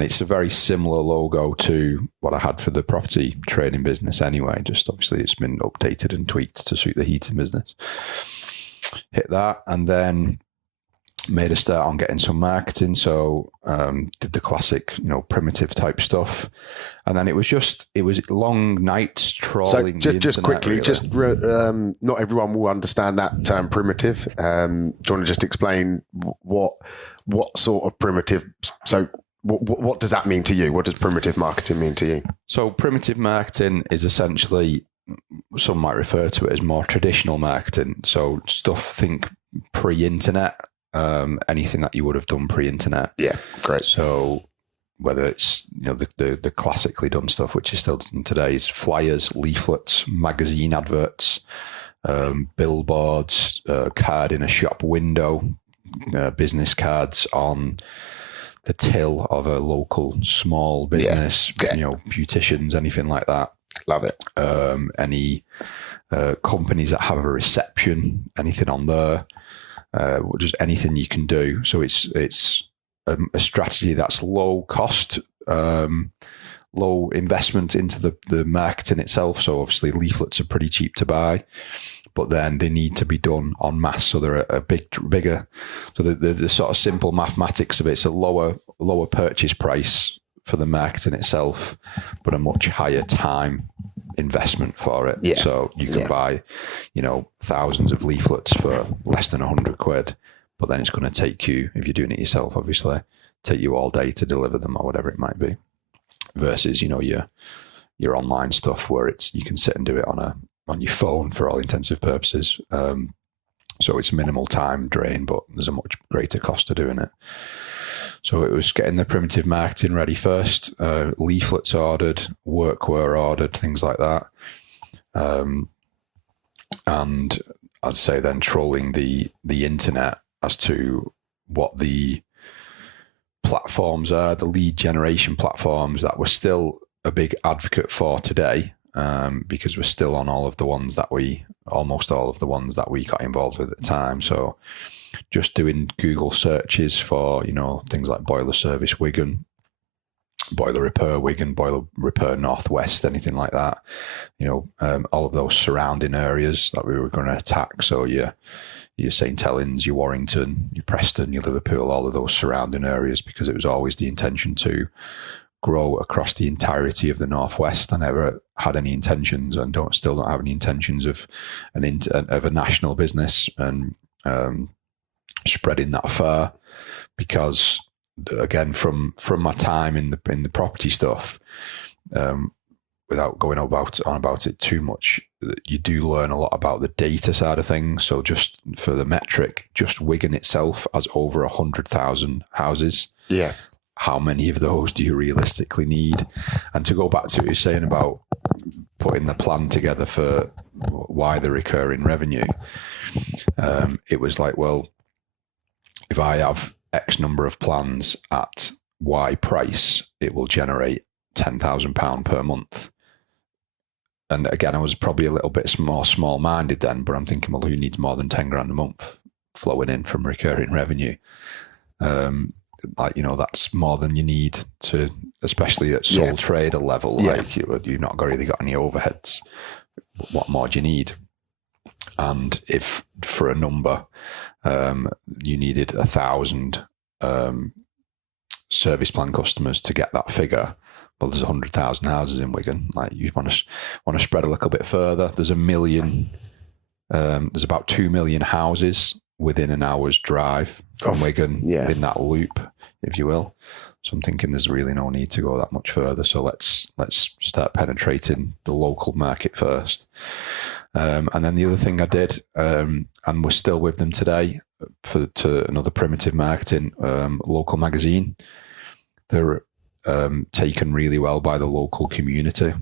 it's a very similar logo to what I had for the property trading business anyway. Just obviously it's been updated and tweaked to suit the heating business. Hit that, and then made a start on getting some marketing. So did the classic, primitive type stuff, and then it was long nights trawling. So just quickly, really. Not everyone will understand that term primitive. Do you want to just explain what sort of primitive? So what does that mean to you? What does primitive marketing mean to you? So primitive marketing is essentially, some might refer to it as more traditional marketing. So think pre-internet, anything that you would have done pre-internet. Yeah, great. So whether it's the classically done stuff, which is still done today, is flyers, leaflets, magazine adverts, billboards, card in a shop window, business cards on the till of a local small business, beauticians, anything like that. Love it. Any companies that have a reception, anything on there, just anything you can do. So it's a strategy that's low cost, low investment into the marketing itself. So obviously leaflets are pretty cheap to buy, but then they need to be done en masse. So they're a bigger. So the sort of simple mathematics of it's a lower purchase price for the marketing itself, but a much higher time investment for it. Yeah. So you can buy, thousands of leaflets for less than £100, but then it's going to take you, if you're doing it yourself, obviously, take you all day to deliver them or whatever it might be. Versus, your online stuff where you can sit and do it on your phone for all intensive purposes. So it's minimal time drain, but there's a much greater cost to doing it. So it was getting the primitive marketing ready first, leaflets ordered, workwear ordered, things like that. And I'd say then trolling the internet as to what the platforms are, the lead generation platforms that we're still a big advocate for today, because we're still on almost all of the ones that we got involved with at the time. So just doing Google searches for, things like boiler service Wigan, boiler repair Wigan, boiler repair Northwest, anything like that. All of those surrounding areas that we were going to attack. So your St. Helens, your Warrington, your Preston, your Liverpool, all of those surrounding areas, because it was always the intention to grow across the entirety of the Northwest. I never had any intentions and still don't have any intentions of a national business and spreading that far, because again, from my time in the property stuff, without going on about it too much, you do learn a lot about the data side of things. So just for the metric, just Wigan itself has over 100,000 houses. Yeah. How many of those do you realistically need? And to go back to what you're saying about putting the plan together for why the recurring revenue, it was like, well, if I have X number of plans at Y price, it will generate £10,000 per month. And again, I was probably a little bit more small-minded then, but I'm thinking, well, who needs more than 10 grand a month flowing in from recurring revenue? That's more than you need to, especially at sole trader level. Yeah. Like you've not really got any overheads. What more do you need? And if for a number, you needed 1,000 service plan customers to get that figure, well, there's 100,000 houses in Wigan. Like you want to spread a little bit further. There's 1 million. There's about 2 million houses within an hour's drive from Wigan, in that loop, if you will. So I'm thinking there's really no need to go that much further. So let's start penetrating the local market first. And then the other thing I did, and we're still with them today, to another primitive marketing, local magazine. They're taken really well by the local community.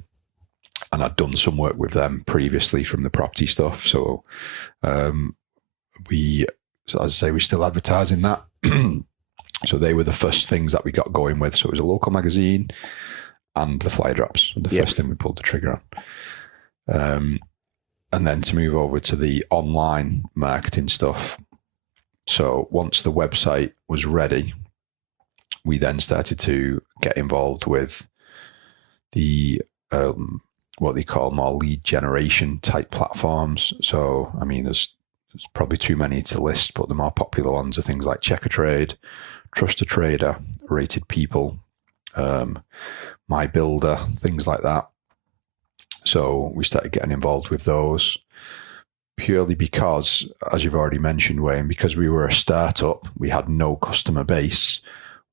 And I'd done some work with them previously from the property stuff. So as I say, we're still advertising that. So they were the first things that we got going with. So it was a local magazine and the flyer drops, the first thing we pulled the trigger on. And then to move over to the online marketing stuff. So once the website was ready, we then started to get involved with the what they call more lead generation type platforms. So, I mean, there's probably too many to list, but the more popular ones are things like Checker Trade, Trust a Trader, Rated People, My Builder, things like that. So we started getting involved with those purely because, as you've already mentioned, Wayne, because we were a startup, we had no customer base.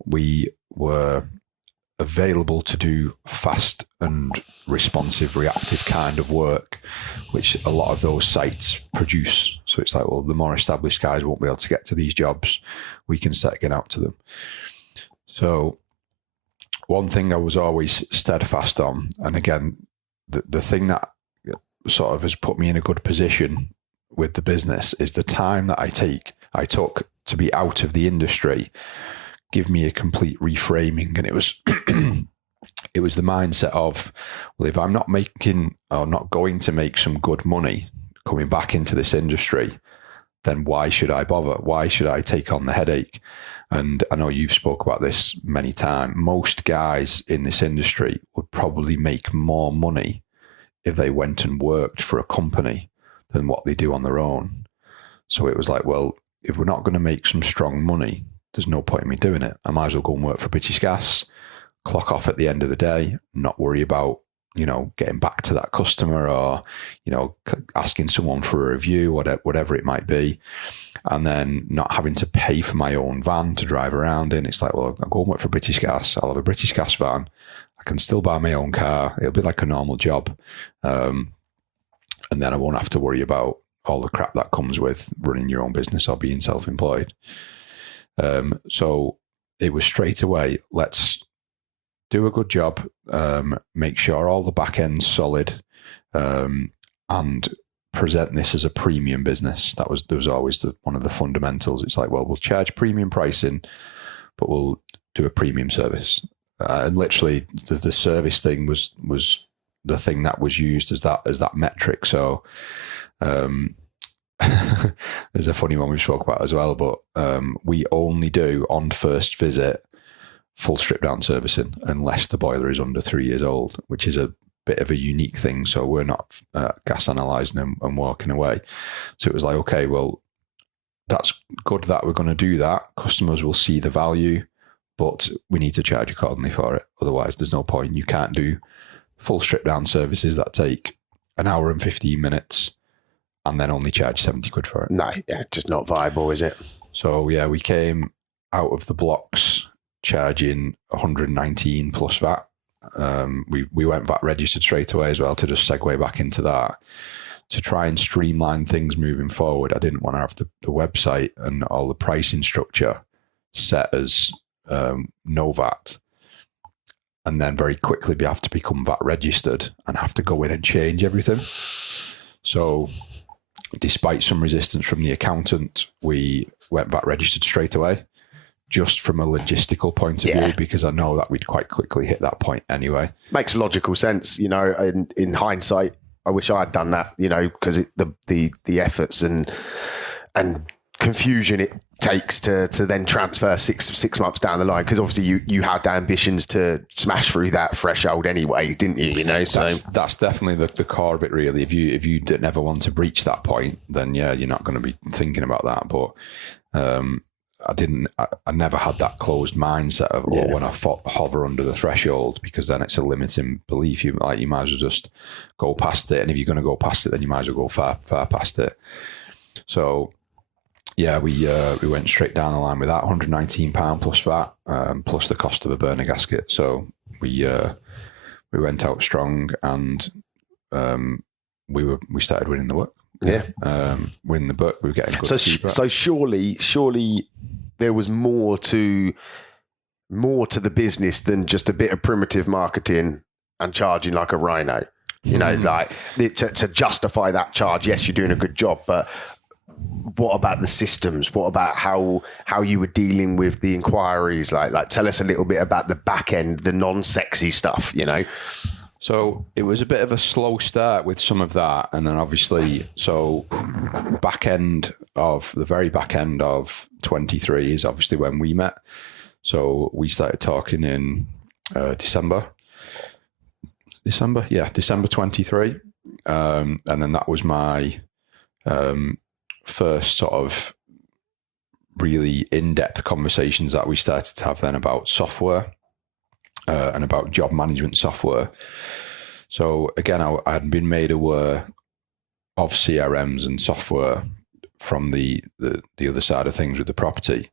We were available to do fast and responsive, reactive kind of work, which a lot of those sites produce. So it's like, well, the more established guys won't be able to get to these jobs. We can start getting out to them. So one thing I was always steadfast on, and again, the thing that sort of has put me in a good position with the business is the time that I took to be out of the industry give me a complete reframing. And it was it was the mindset of, well, if I'm not making or not going to make some good money coming back into this industry, then why should I bother? Why should I take on the headache? And I know you've spoke about this many times. Most guys in this industry would probably make more money if they went and worked for a company than what they do on their own. So it was like, well, if we're not going to make some strong money, there's no point in me doing it. I might as well go and work for British Gas, clock off at the end of the day, not worry about getting back to that customer, or, asking someone for a review, whatever it might be, and then not having to pay for my own van to drive around in. It's like, well, I'll go and work for British Gas. I'll have a British Gas van. I can still buy my own car. It'll be like a normal job. And then I won't have to worry about all the crap that comes with running your own business or being self-employed. So it was straight away, let's do a good job, make sure all the back end's solid, and present this as a premium business. There was always one of the fundamentals. It's like, well, we'll charge premium pricing, but we'll do a premium service. And literally, the service thing was the thing that was used as that metric. So there's a funny one we spoke about as well, but we only do on first visit full strip down servicing unless the boiler is under 3 years old, which is a bit of a unique thing. So we're not gas analysing and walking away. So it was like, okay, well, that's good that we're going to do that. Customers will see the value, but we need to charge accordingly for it. Otherwise, there's no point. You can't do full strip down services that take an hour and 15 minutes and then only charge 70 quid for it. No, yeah, just not viable, is it? So yeah, we came out of the blocks charging 119 plus VAT. We went VAT registered straight away as well, to just segue back into that, to try and streamline things moving forward. I didn't want to have the website and all the pricing structure set as no VAT, and then very quickly have to become VAT registered and have to go in and change everything. So despite some resistance from the accountant, we went VAT registered straight away, just from a logistical point of view, because I know that we'd quite quickly hit that point anyway. Makes logical sense, in hindsight. I wish I had done that, because the efforts and confusion it takes to then transfer six months down the line, because obviously you had ambitions to smash through that threshold anyway, didn't you? So that's definitely the core of it, really. If you never want to breach that point, then yeah, you're not going to be thinking about that. But I never had that closed mindset of when I hover under the threshold, because then it's a limiting belief. You might as well just go past it, and if you're going to go past it, then you might as well go far past it. So yeah, we went straight down the line with that, £119 plus VAT, plus the cost of a burner gasket. So we went out strong, and we started winning the work. Win the book. We were getting good feedback. So surely there was more to the business than just a bit of primitive marketing and charging like a rhino. Like to justify that charge. Yes, you're doing a good job, but what about the systems? What about how you were dealing with the inquiries? Like tell us a little bit about the back end, the non-sexy stuff. So it was a bit of a slow start with some of that. And then obviously, so the very back end of 23 is obviously when we met. So we started talking in December 23. And then that was my first sort of really in-depth conversations that we started to have then about software. And about job management software. So again, I had been made aware of CRMs and software from the other side of things with the property,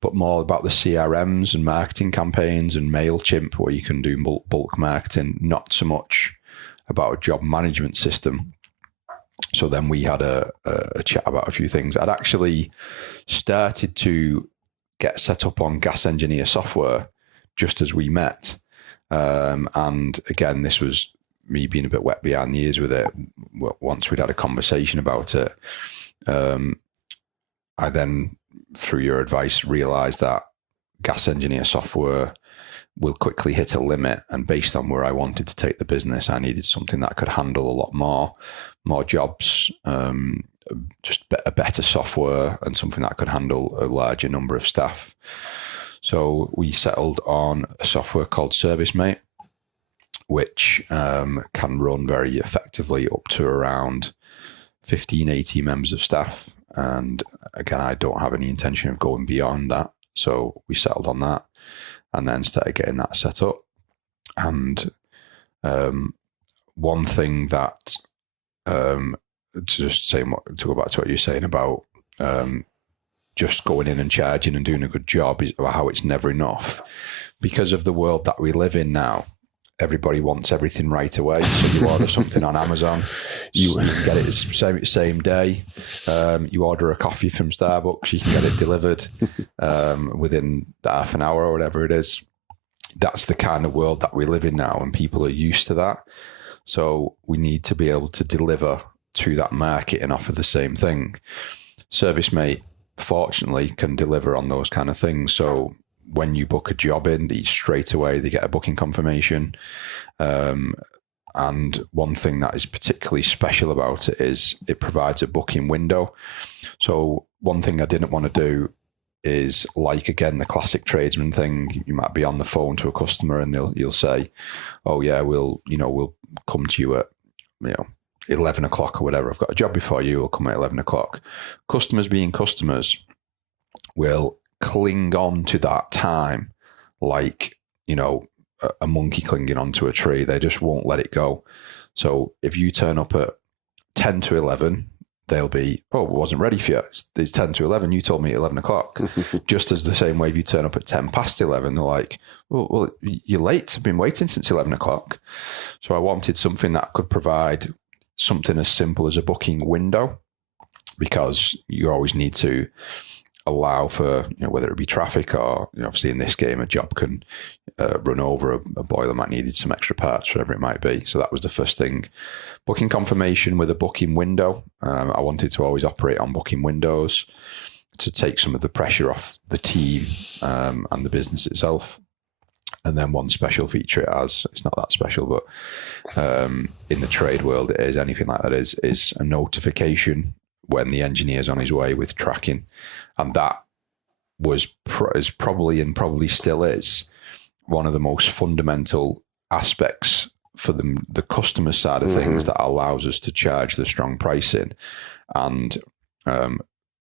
but more about the CRMs and marketing campaigns and MailChimp, where you can do bulk marketing, not so much about a job management system. So then we had a chat about a few things. I'd actually started to get set up on Gas Engineer software just as we met. And again, this was me being a bit wet behind the ears with it. Once we'd had a conversation about it, I then, through your advice, realised that Gas Engineer software will quickly hit a limit. And based on where I wanted to take the business, I needed something that could handle a lot more jobs, just a better software, and something that could handle a larger number of staff. So we settled on a software called ServiceMate, which can run very effectively up to around 15, 18 members of staff. And again, I don't have any intention of going beyond that. So we settled on that and then started getting that set up. And one thing that, to go back to what you're saying about just going in and charging and doing a good job, is how it's never enough. Because of the world that we live in now, everybody wants everything right away. So you order something on Amazon, you get it the same day. You order a coffee from Starbucks, you can get it delivered within half an hour or whatever it is. That's the kind of world that we live in now, and people are used to that. So we need to be able to deliver to that market and offer the same thing. ServiceMate, fortunately, can deliver on those kind of things. So when you book a job in, straight away they get a booking confirmation. And one thing that is particularly special about it is it provides a booking window. So one thing I didn't want to do is, like, again, the classic tradesman thing. You might be on the phone to a customer and you'll say, oh yeah, we'll come to you at 11 o'clock or whatever. I've got a job before you, we'll come at 11 o'clock. Customers, being customers, will cling on to that time like a monkey clinging onto a tree. They just won't let it go. So if you turn up at 10 to 11, they'll be, oh, it wasn't ready for you. It's 10 to 11. You told me at 11 o'clock. Just as the same way if you turn up at 10 past 11, they're like, well, you're late. I've been waiting since 11 o'clock. So I wanted something that could provide something as simple as a booking window, because you always need to allow for, whether it be traffic or, obviously in this game, a job can run over, a boiler might needed some extra parts, whatever it might be. So that was the first thing. Booking confirmation with a booking window. I wanted to always operate on booking windows to take some of the pressure off the team and the business itself. And then one special feature it has, it's not that special, but in the trade world it is, anything like that is a notification when the engineer's on his way with tracking. And that is probably still is one of the most fundamental aspects for the customer side of things that allows us to charge the strong pricing and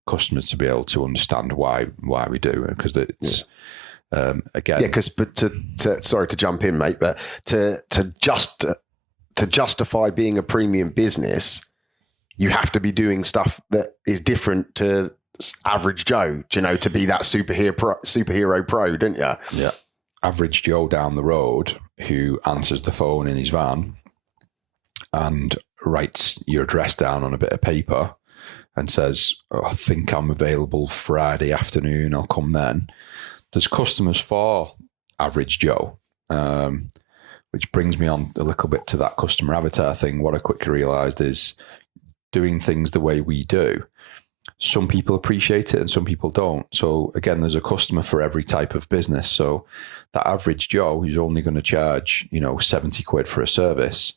customers to be able to understand why we do it, because it's again, but sorry to jump in, mate, but to justify being a premium business, you have to be doing stuff that is different to average Joe, to be that superhero pro, don't you? Yeah. Average Joe down the road who answers the phone in his van and writes your address down on a bit of paper and says, oh, I think I'm available Friday afternoon, I'll come then. There's customers for average Joe, which brings me on a little bit to that customer avatar thing. What I quickly realised is doing things the way we do, some people appreciate it and some people don't. So again, there's a customer for every type of business. So that average Joe who's only going to charge, 70 quid for a service,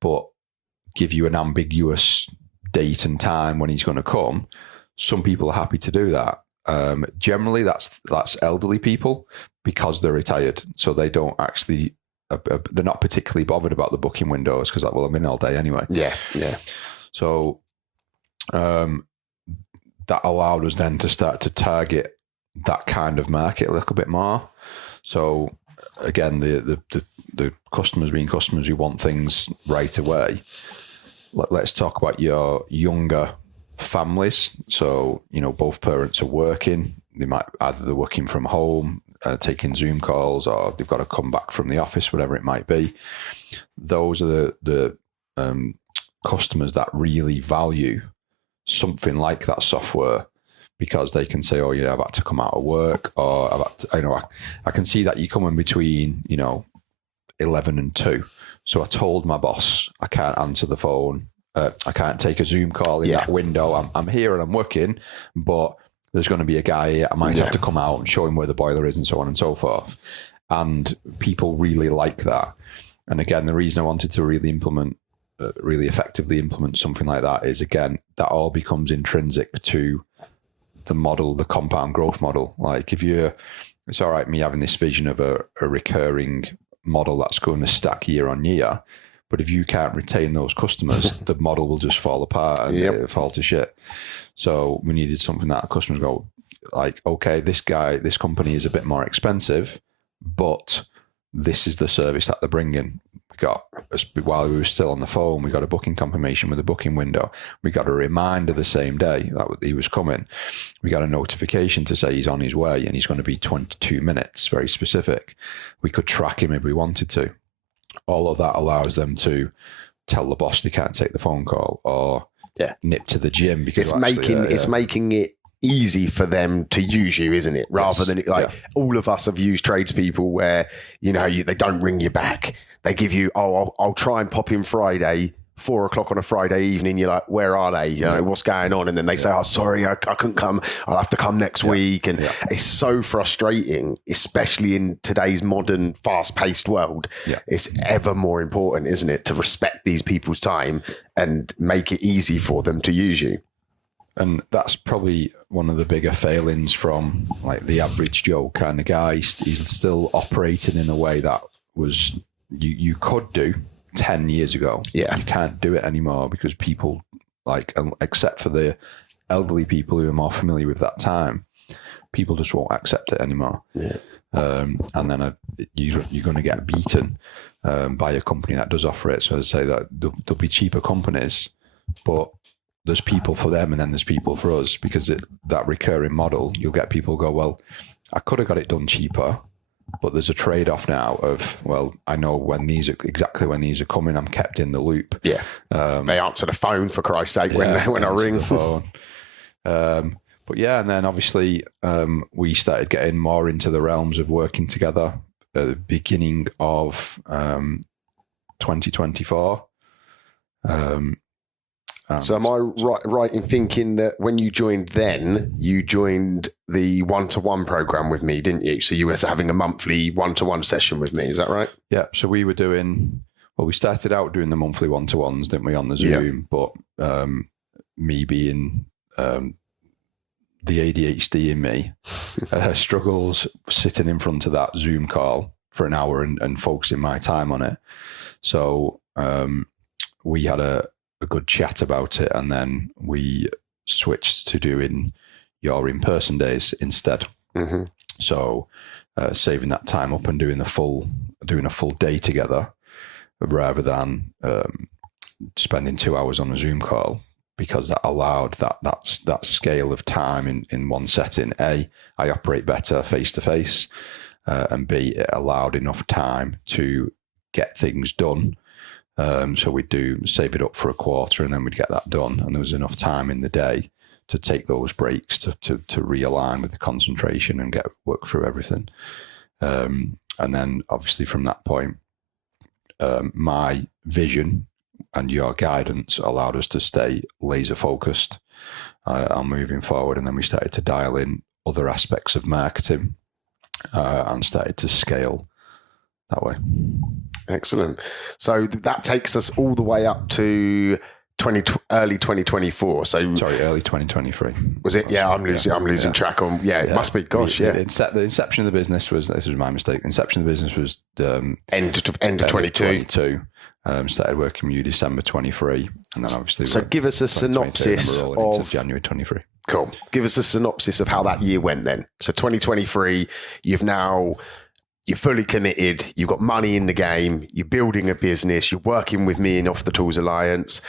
but give you an ambiguous date and time when he's going to come, some people are happy to do that. Generally, that's elderly people because they're retired, so they don't actually. They're not particularly bothered about the booking windows because, I'm in all day anyway. Yeah. So that allowed us then to start to target that kind of market a little bit more. So again, the customers being customers who want things right away. Let's talk about your younger families. So, both parents are working. They might they're working from home, taking Zoom calls, or they've got to come back from the office, whatever it might be. Those are the customers that really value something like that software, because they can say, oh, I've had to come out of work, or I can see that you come in between, 11 and 2. So I told my boss I can't answer the phone. I can't take a Zoom call in that window. I'm here and I'm working, but there's going to be a guy here. I might have to come out and show him where the boiler is and so on and so forth. And people really like that. And again, the reason I wanted to really effectively implement something like that is, again, that all becomes intrinsic to the model, the compound growth model. Like it's all right me having this vision of a recurring model that's going to stack year on year, but if you can't retain those customers, the model will just fall apart and it'll fall to shit. So we needed something that customers go like, okay, this company is a bit more expensive, but this is the service that they're bringing. while we were still on the phone, we got a booking confirmation with a booking window. We got a reminder the same day that he was coming. We got a notification to say he's on his way and he's going to be 22 minutes, very specific. We could track him if we wanted to. All of that allows them to tell the boss they can't take the phone call or nip to the gym because it's making it easy for them to use you, isn't it? Rather than all of us have used tradespeople where, they don't ring you back. They give you, I'll try and pop in Friday, 4:00 on a Friday evening. You're like, where are they? What's going on? And then they say, oh, sorry, I couldn't come. I'll have to come next week. And it's so frustrating, especially in today's modern, fast-paced world. Yeah. It's ever more important, isn't it, to respect these people's time and make it easy for them to use you. And that's probably one of the bigger failings from like the average Joe kind of guy. He's still operating in a way that was you could do 10 years ago. Yeah. You can't do it anymore because people, like, except for the elderly people who are more familiar with that time, people just won't accept it anymore. Yeah. And then you're going to get beaten by a company that does offer it. So I'd say that there'll be cheaper companies, but there's people for them and then there's people for us, because that recurring model, you'll get people go, well, I could have got it done cheaper, but there's a trade-off now of, well, I know exactly when these are coming. I'm kept in the loop. Yeah. They answer the phone, for Christ's sake, when I ring. The phone. But yeah, and then obviously we started getting more into the realms of working together at the beginning of 2024. So am I right in thinking that when you joined the one-to-one program with me, didn't you? So you were having a monthly one-to-one session with me, is that right? Yeah. So we started out doing the monthly one-to-ones, didn't we, on the Zoom? Yeah. But me being the ADHD in me struggles sitting in front of that Zoom call for an hour and focusing my time on it. So we had a good chat about it, and then we switched to doing your in-person days instead. Mm-hmm. So saving that time up and doing a full day together rather than spending 2 hours on a Zoom call, because that allowed that scale of time in one setting. A, I operate better face to face, and B, it allowed enough time to get things done. So we'd save it up for a quarter and then we'd get that done. And there was enough time in the day to take those breaks to realign with the concentration and work through everything. And then obviously from that point, my vision and your guidance allowed us to stay laser focused on moving forward. And then we started to dial in other aspects of marketing and started to scale that way. Excellent. So that takes us all the way up to early 2024. So sorry, early 2023. Was it? Yeah, I'm losing track on. Yeah, it must be. Gosh, yeah. The inception of the business was. This was my mistake. The inception of the business was end of 22. Started working with you December 23, and then obviously. So give us a synopsis of January 23. Cool. Give us a synopsis of how that year went then. So 2023, you're fully committed. You've got money in the game. You're building a business. You're working with me in Off the Tools Alliance.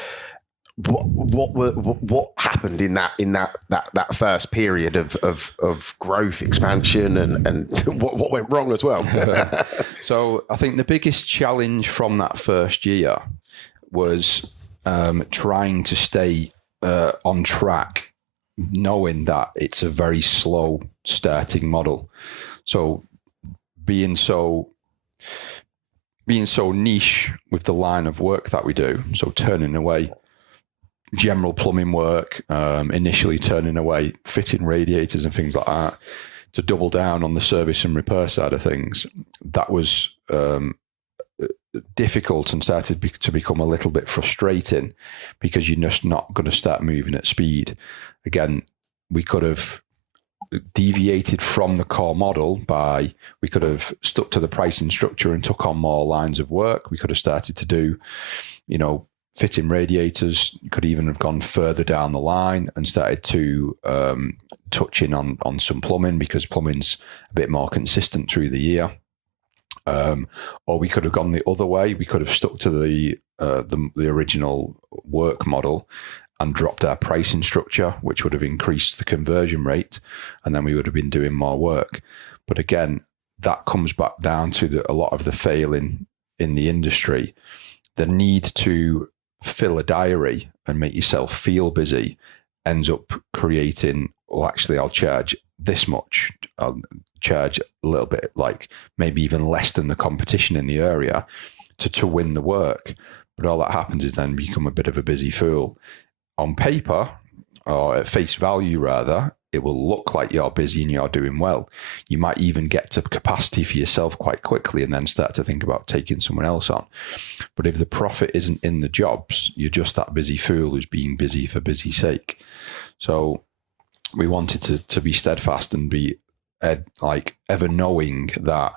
What happened in that first period of growth, expansion, and what went wrong as well? So I think the biggest challenge from that first year was trying to stay on track, knowing that it's a very slow starting model. So being so niche with the line of work that we do, so turning away general plumbing work, initially turning away fitting radiators and things like that, to double down on the service and repair side of things, that was difficult and started to become a little bit frustrating, because you're just not going to start moving at speed. Again, we could have deviated from the core model we could have stuck to the pricing structure and took on more lines of work. We could have started to do, fitting radiators. Could even have gone further down the line and started to touch in on some plumbing, because plumbing's a bit more consistent through the year. Or we could have gone the other way. We could have stuck to the original work model and dropped our pricing structure, which would have increased the conversion rate, and then we would have been doing more work. But again, that comes back down to a lot of the failing in the industry. The need to fill a diary and make yourself feel busy ends up creating, well, actually, I'll charge this much. I'll charge a little bit, like maybe even less than the competition in the area to win the work. But all that happens is then become a bit of a busy fool. On paper, or at face value rather, it will look like you're busy and you're doing well. You might even get to capacity for yourself quite quickly and then start to think about taking someone else on. But if the profit isn't in the jobs, you're just that busy fool who's being busy for busy's sake. So we wanted to be steadfast and be ever knowing that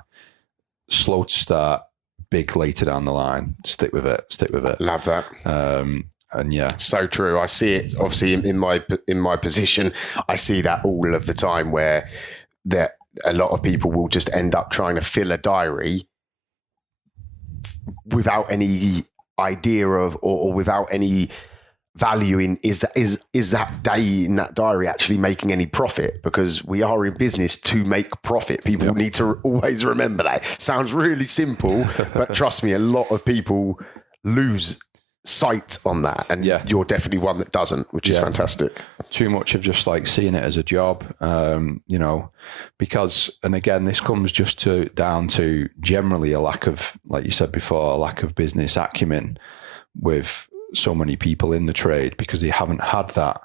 slow to start, big later down the line. Stick with it. Love that. And yeah, so true. I see it obviously in my position. I see that all of the time where that a lot of people will just end up trying to fill a diary without any idea of or without any value in is that day in that diary actually making any profit, because we are in business to make profit. People need to always remember that. Sounds really simple, but trust me, a lot of people lose sight on that, and you're definitely one that doesn't, which is fantastic. Too much of just like seeing it as a job, because, and again, this comes just down to generally a lack of, like you said before, a lack of business acumen with so many people in the trade, because they haven't had that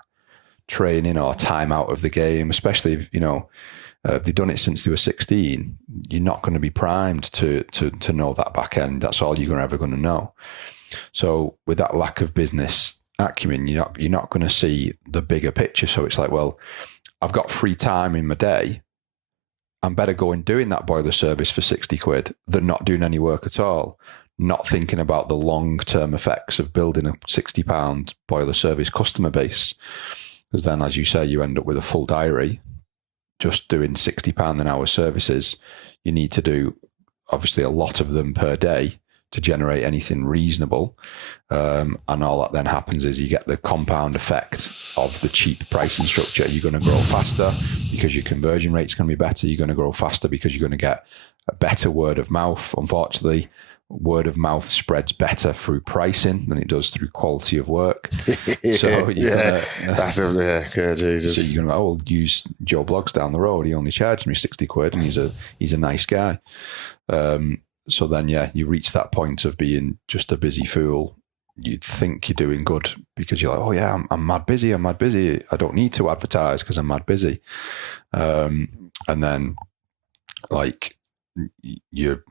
training or time out of the game, especially if, they've done it since they were 16. You're not going to be primed to know that back end. That's all you're ever going to know. So with that lack of business acumen, you're not going to see the bigger picture. So it's like, well, I've got free time in my day. I'm better going doing that boiler service for 60 quid than not doing any work at all. Not thinking about the long-term effects of building a £60 boiler service customer base. Because then, as you say, you end up with a full diary, just doing £60 an hour services. You need to do, obviously, a lot of them per day to generate anything reasonable. And all that then happens is you get the compound effect of the cheap pricing structure. You're going to grow faster because your conversion rate's going to be better. You're going to grow faster because you're going to get a better word of mouth. Unfortunately, word of mouth spreads better through pricing than it does through quality of work. So Jesus. So you're going to I'll use Joe Bloggs down the road. He only charged me 60 quid and he's a nice guy. So then, you reach that point of being just a busy fool. You think you're doing good because you're like, oh yeah, I'm mad busy. I don't need to advertise because I'm mad busy. And then like you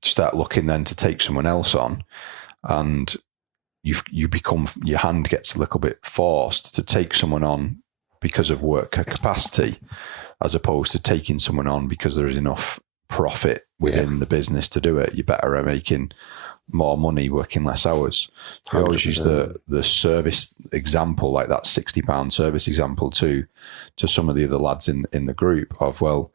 start looking then to take someone else on, and you become, your hand gets a little bit forced to take someone on because of work capacity, as opposed to taking someone on because there is enough profit within the business to do it. You're better at making more money working less hours. I always use the service example, like that £60 service example to some of the other lads in the group of, well,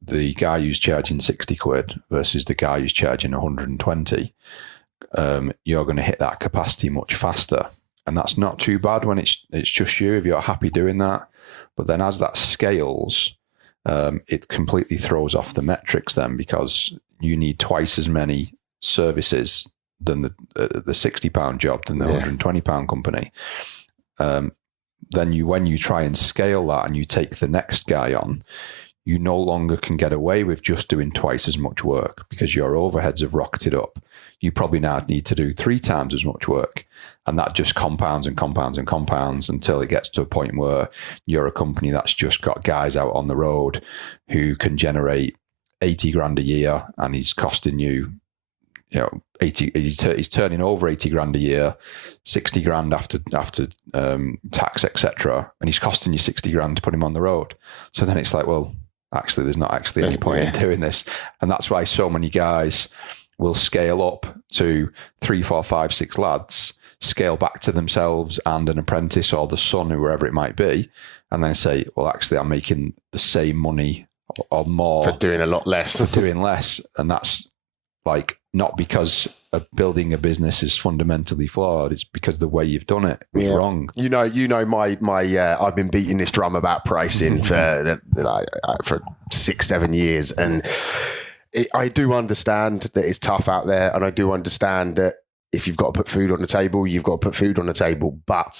the guy who's charging 60 quid versus the guy who's charging 120, you're going to hit that capacity much faster. And that's not too bad when it's just you, if you're happy doing that. But then as that scales, it completely throws off the metrics then, because you need twice as many services than the £60 job than the £120 company. Then when you try and scale that and you take the next guy on, you no longer can get away with just doing twice as much work because your overheads have rocketed up. You probably now need to do 3 times as much work. And that just compounds and compounds and compounds until it gets to a point where you're a company that's just got guys out on the road who can generate 80 grand a year, and he's costing you, 80, he's turning over 80 grand a year, 60 grand after tax, etc. And he's costing you 60 grand to put him on the road. So then it's like, well, actually, there's not actually any point in doing this. And that's why so many guys will scale up to 3, 4, 5, 6 lads, scale back to themselves and an apprentice or the son, whoever it might be, and then say, well, actually, I'm making the same money or more for doing a lot less. doing less. And that's like not because building a business is fundamentally flawed. It's because the way you've done it was wrong. You know, my I've been beating this drum about pricing for 6-7 years, and I do understand that it's tough out there, and I do understand that if you've got to put food on the table, you've got to put food on the table. But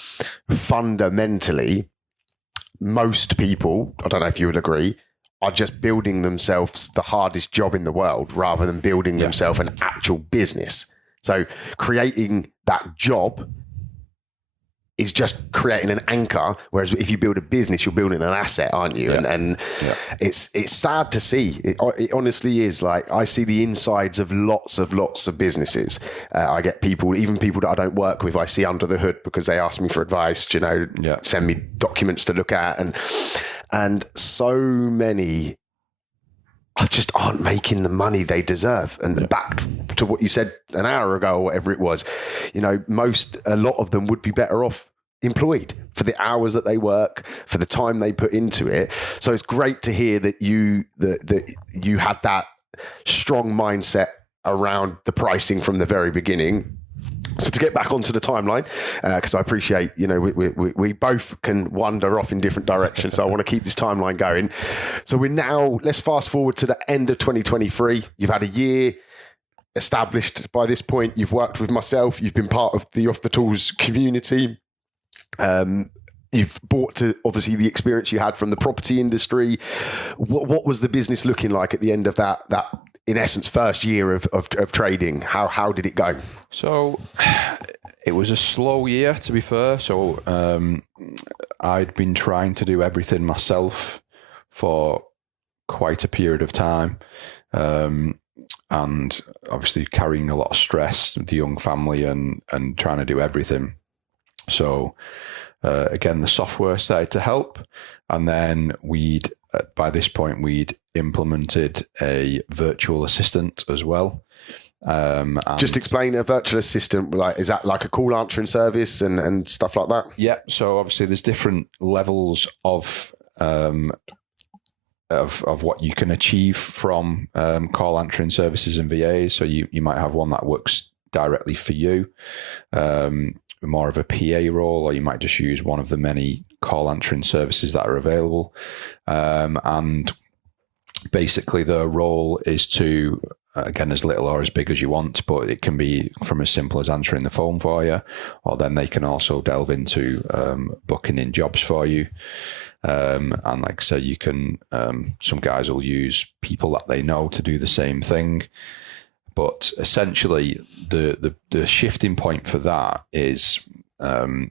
fundamentally, most people, I don't know if you would agree, are just building themselves the hardest job in the world rather than building themselves an actual business. So creating that job is just creating an anchor. Whereas if you build a business, you're building an asset, aren't you? Yeah. And it's sad to see. It honestly is. Like, I see the insides of lots of businesses. I get people, even people that I don't work with, I see under the hood because they ask me for advice, send me documents to look at. And so many just aren't making the money they deserve. And back to what you said an hour ago or whatever it was, a lot of them would be better off employed for the hours that they work, for the time they put into it. So it's great to hear that you had that strong mindset around the pricing from the very beginning. So to get back onto the timeline, because I appreciate, we both can wander off in different directions. So I want to keep this timeline going. So let's fast forward to the end of 2023. You've had a year established by this point. You've worked with myself. You've been part of the Off the Tools community. You've brought to obviously the experience you had from the property industry. What was the business looking like at the end of that in essence, first year of trading? How did it go? So it was a slow year, to be fair. So I'd been trying to do everything myself for quite a period of time. And obviously carrying a lot of stress with the young family and trying to do everything. So again, the software started to help. And then by this point, we'd implemented a virtual assistant as well. Just explain a virtual assistant. Is that like a call answering service and stuff like that? Yeah. So obviously there's different levels of what you can achieve from call answering services and VAs. So you might have one that works directly for you, more of a PA role, or you might just use one of the many call answering services that are available. And basically the role is to, again, as little or as big as you want, but it can be from as simple as answering the phone for you, or then they can also delve into booking in jobs for you. And like I said, you can, some guys will use people that they know to do the same thing. But essentially the shifting point for that is the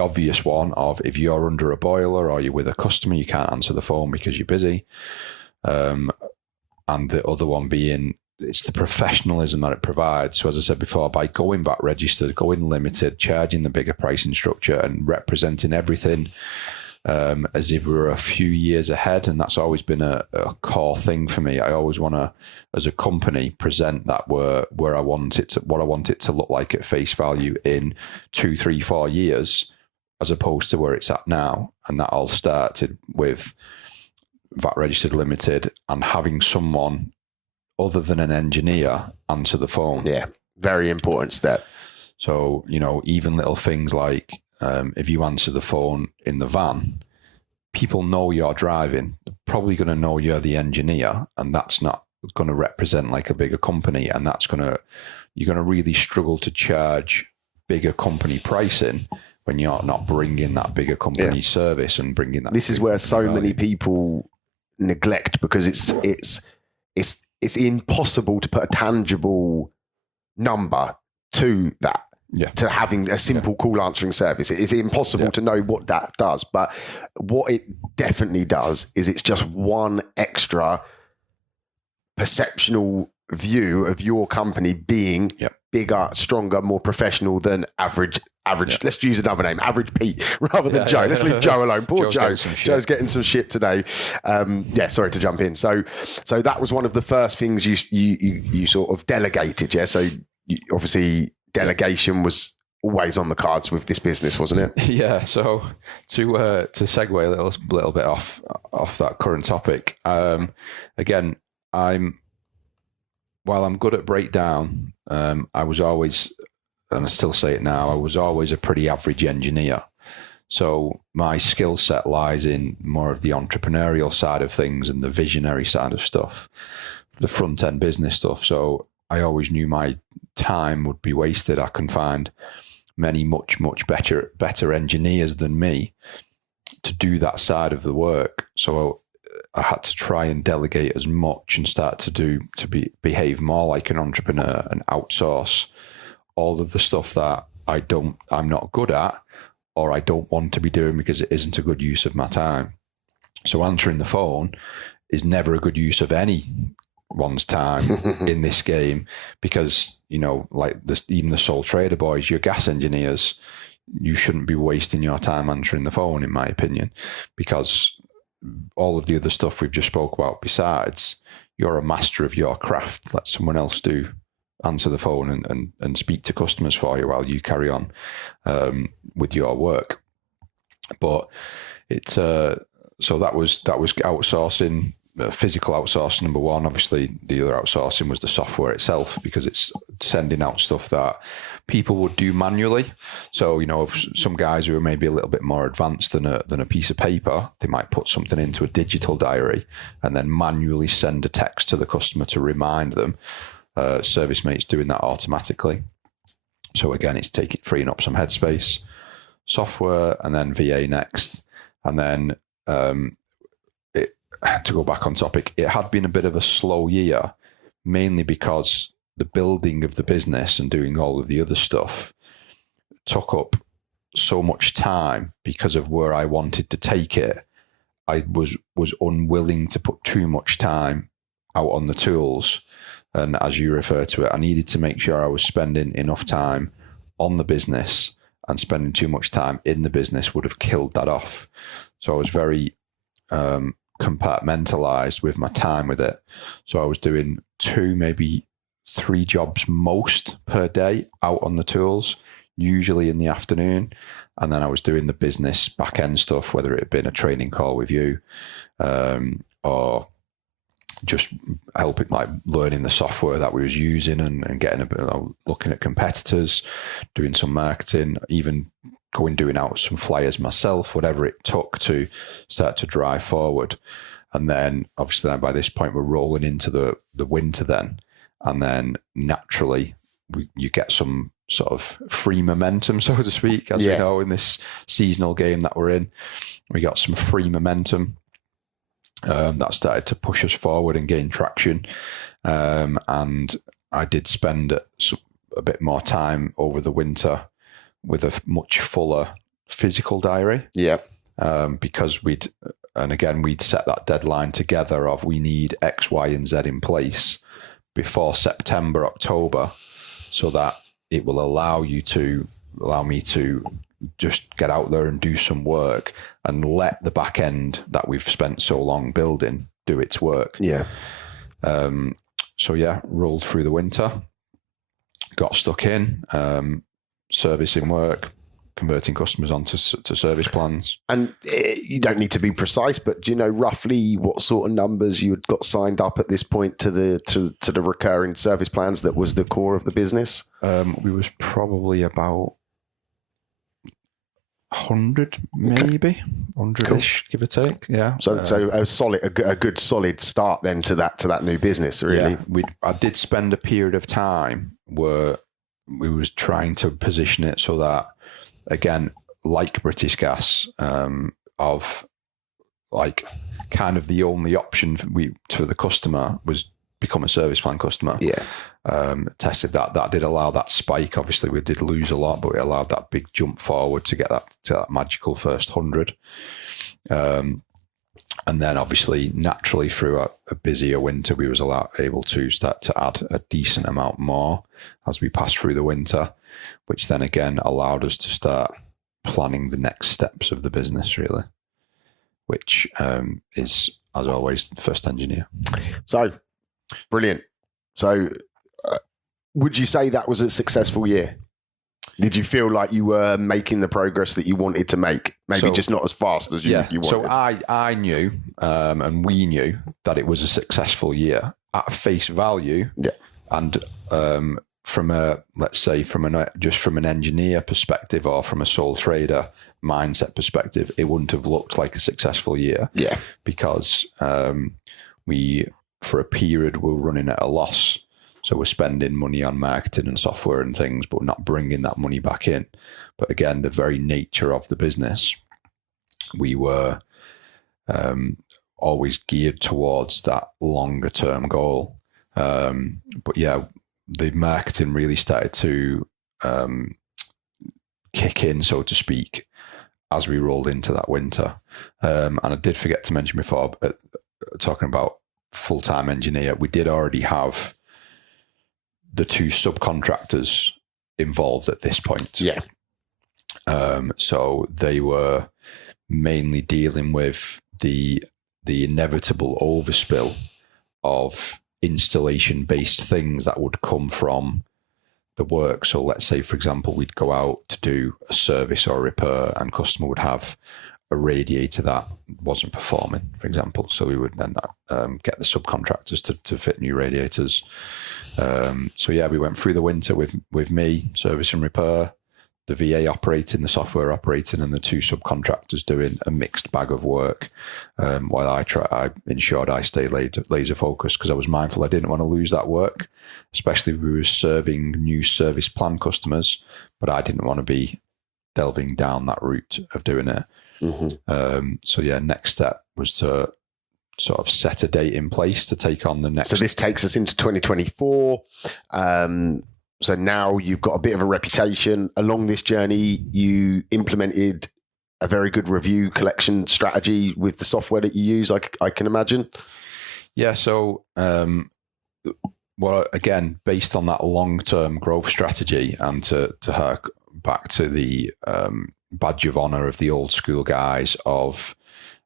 obvious one of, if you're under a boiler or you're with a customer, you can't answer the phone because you're busy. And the other one being, it's the professionalism that it provides. So as I said before, by going back registered, going limited, charging the bigger pricing structure and representing everything as if we were a few years ahead. And that's always been a core thing for me. I always want to, as a company, present that where I want it to, what I want it to look like at face value in 2, 3, 4 years, as opposed to where it's at now. And that all started with VAT registered limited and having someone other than an engineer answer the phone. Yeah, very important step. So, even little things like, if you answer the phone in the van, people know you're driving. They're probably going to know you're the engineer, and that's not going to represent like a bigger company. And you're going to really struggle to charge bigger company pricing when you're not bringing that bigger company service and bringing that. This is where so many people neglect, because it's impossible to put a tangible number to that. Yeah. To having a simple call answering service. It's impossible to know what that does. But what it definitely does is it's just one extra perceptional view of your company being bigger, stronger, more professional than average. Let's use another name, Average Pete, rather than Joe. Let's leave Joe alone. Poor Joe. Joe's getting some shit today. Sorry to jump in. So that was one of the first things you sort of delegated. Yeah. So obviously delegation was always on the cards with this business, wasn't it? Yeah. So to segue a little bit off that current topic, again, while I'm good at breakdown, I was always, and I still say it now, I was always a pretty average engineer. So my skill set lies in more of the entrepreneurial side of things and the visionary side of stuff, the front end business stuff. So I always knew my time would be wasted. I can find many much better engineers than me to do that side of the work. So I had to try and delegate as much and start to behave more like an entrepreneur and outsource all of the stuff that I'm not good at, or I don't want to be doing because it isn't a good use of my time. So answering the phone is never a good use of anyone's time in this game, because, like even the sole trader boys, your gas engineers, you shouldn't be wasting your time answering the phone, in my opinion, because all of the other stuff we've just spoke about besides, you're a master of your craft. Let someone else answer the phone and speak to customers for you while you carry on with your work. But so that was outsourcing, physical outsourcing, number one. Obviously the other outsourcing was the software itself, because it's sending out stuff that people would do manually. So, some guys who are maybe a little bit more advanced than a piece of paper, they might put something into a digital diary and then manually send a text to the customer to remind them. Service Mate's doing that automatically. So again, it's freeing up some headspace. Software, and then VA next. And then to go back on topic, it had been a bit of a slow year, mainly because the building of the business and doing all of the other stuff took up so much time because of where I wanted to take it. I was unwilling to put too much time out on the tools. And as you refer to it, I needed to make sure I was spending enough time on the business, and spending too much time in the business would have killed that off. So I was very compartmentalized with my time with it. So I was doing 2, maybe 3 jobs most per day out on the tools, usually in the afternoon. And then I was doing the business back end stuff, whether it had been a training call with you or just helping, like learning the software that we was using and getting a bit, looking at competitors, doing some marketing, even doing out some flyers myself, whatever it took to start to drive forward. And then obviously by this point we're rolling into the winter then, and then naturally you get some sort of free momentum, so to speak, as we know in this seasonal game that we're in. We got some free momentum that started to push us forward and gain traction. And I did spend a bit more time over the winter with a much fuller physical diary. Yeah. Because we'd set that deadline together of we need X, Y, and Z in place before September, October, so that it will allow me to just get out there and do some work and let the back end that we've spent so long building do its work. Yeah. Rolled through the winter, got stuck in, servicing work, converting customers onto service plans. And you don't need to be precise, but do you know roughly what sort of numbers you had got signed up at this point to the recurring service plans that was the core of the business? We was probably about 100, maybe 100-ish, give or take. Yeah. So a good solid start then to that new business. Really, I did spend a period of time where we was trying to position it so that, again, like British Gas, of like kind of the only option to the customer was become a service plan customer. Yeah. Tested that did allow that spike. Obviously we did lose a lot, but it allowed that big jump forward to get that magical first 100. And then obviously naturally through a busier winter, we was able to start to add a decent amount more as we passed through the winter, which then again allowed us to start planning the next steps of the business, really, which is, as always, first engineer. So brilliant. So would you say that was a successful year? Did you feel like you were making the progress that you wanted to make? Maybe just not as fast as you wanted. So I knew, and we knew that it was a successful year at face value. Yeah. And from an engineer perspective or from a sole trader mindset perspective, it wouldn't have looked like a successful year. Yeah. Because we, for a period, were running at a loss. So we're spending money on marketing and software and things, but not bringing that money back in. But again, the very nature of the business, we were always geared towards that longer term goal. But yeah, the marketing really started to kick in, so to speak, as we rolled into that winter. And I did forget to mention before, talking about full-time engineer, we did already have the 2 subcontractors involved at this point. Yeah. So they were mainly dealing with the inevitable overspill of installation-based things that would come from the work. So let's say, for example, we'd go out to do a service or a repair, and customer would have a radiator that wasn't performing, for example. So we would then get the subcontractors to fit new radiators. So yeah, we went through the winter with me, service and repair, the VA operating, the software operating, and the 2 subcontractors doing a mixed bag of work. While I ensured I stayed laser focused, because I was mindful I didn't want to lose that work, especially if we were serving new service plan customers, but I didn't want to be delving down that route of doing it. Mm-hmm. So yeah, next step was to sort of set a date in place to take on the next. So this takes us into 2024. So now you've got a bit of a reputation. Along this journey, you implemented a very good review collection strategy with the software that you use, I can imagine. Yeah. So, well, again, based on that long-term growth strategy, and to hark back to the badge of honor of the old school guys of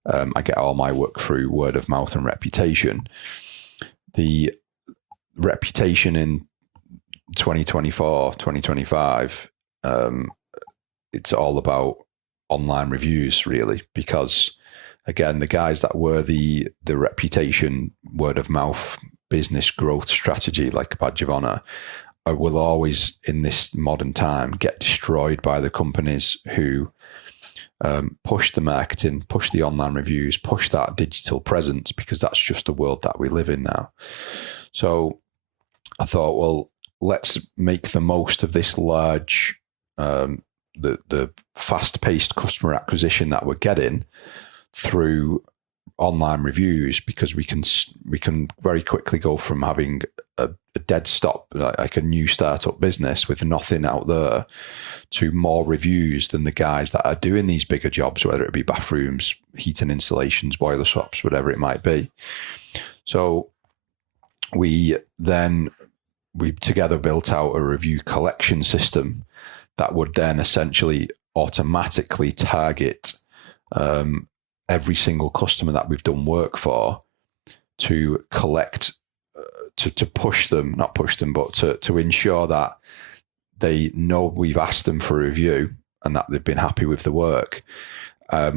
I get all my work through word of mouth and reputation. The reputation in 2024, 2025, it's all about online reviews, really, because again, the guys that were the reputation, word of mouth, business growth strategy, like a badge of honor, will always, in this modern time, get destroyed by the companies who push the marketing, push the online reviews, push that digital presence, because that's just the world that we live in now. So I thought, well, let's make the most of this large, the fast-paced customer acquisition that we're getting through online reviews, because we can very quickly go from having a dead stop, like a new startup business with nothing out there, to more reviews than the guys that are doing these bigger jobs, whether it be bathrooms, heating installations, boiler swaps, whatever it might be. So we together built out a review collection system that would then essentially automatically target every single customer that we've done work for to collect, to push them, not push them, but to ensure that they know we've asked them for a review and that they've been happy with the work,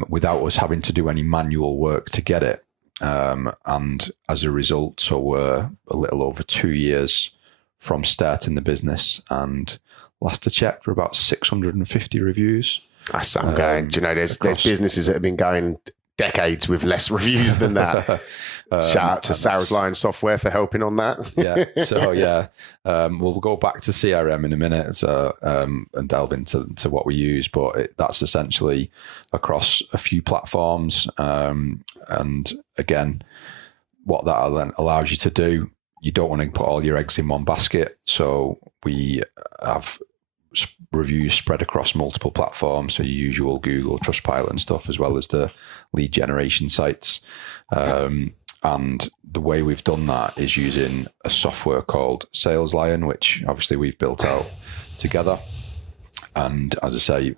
without us having to do any manual work to get it. And as a result, so we're a little over 2 years from starting the business, and last I checked, we're about 650 reviews. That's some going. Do you know, there's businesses that have been going decades with less reviews than that. Shout out to Sales Line Software for helping on that. Yeah. So yeah, we'll go back to CRM in a minute and delve into what we use, but that's essentially across a few platforms. And again, what that allows you to do, you don't want to put all your eggs in one basket. So we have reviews spread across multiple platforms, so your usual Google, Trustpilot and stuff, as well as the lead generation sites. And the way we've done that is using a software called Sales Lion, which obviously we've built out together. And as I say,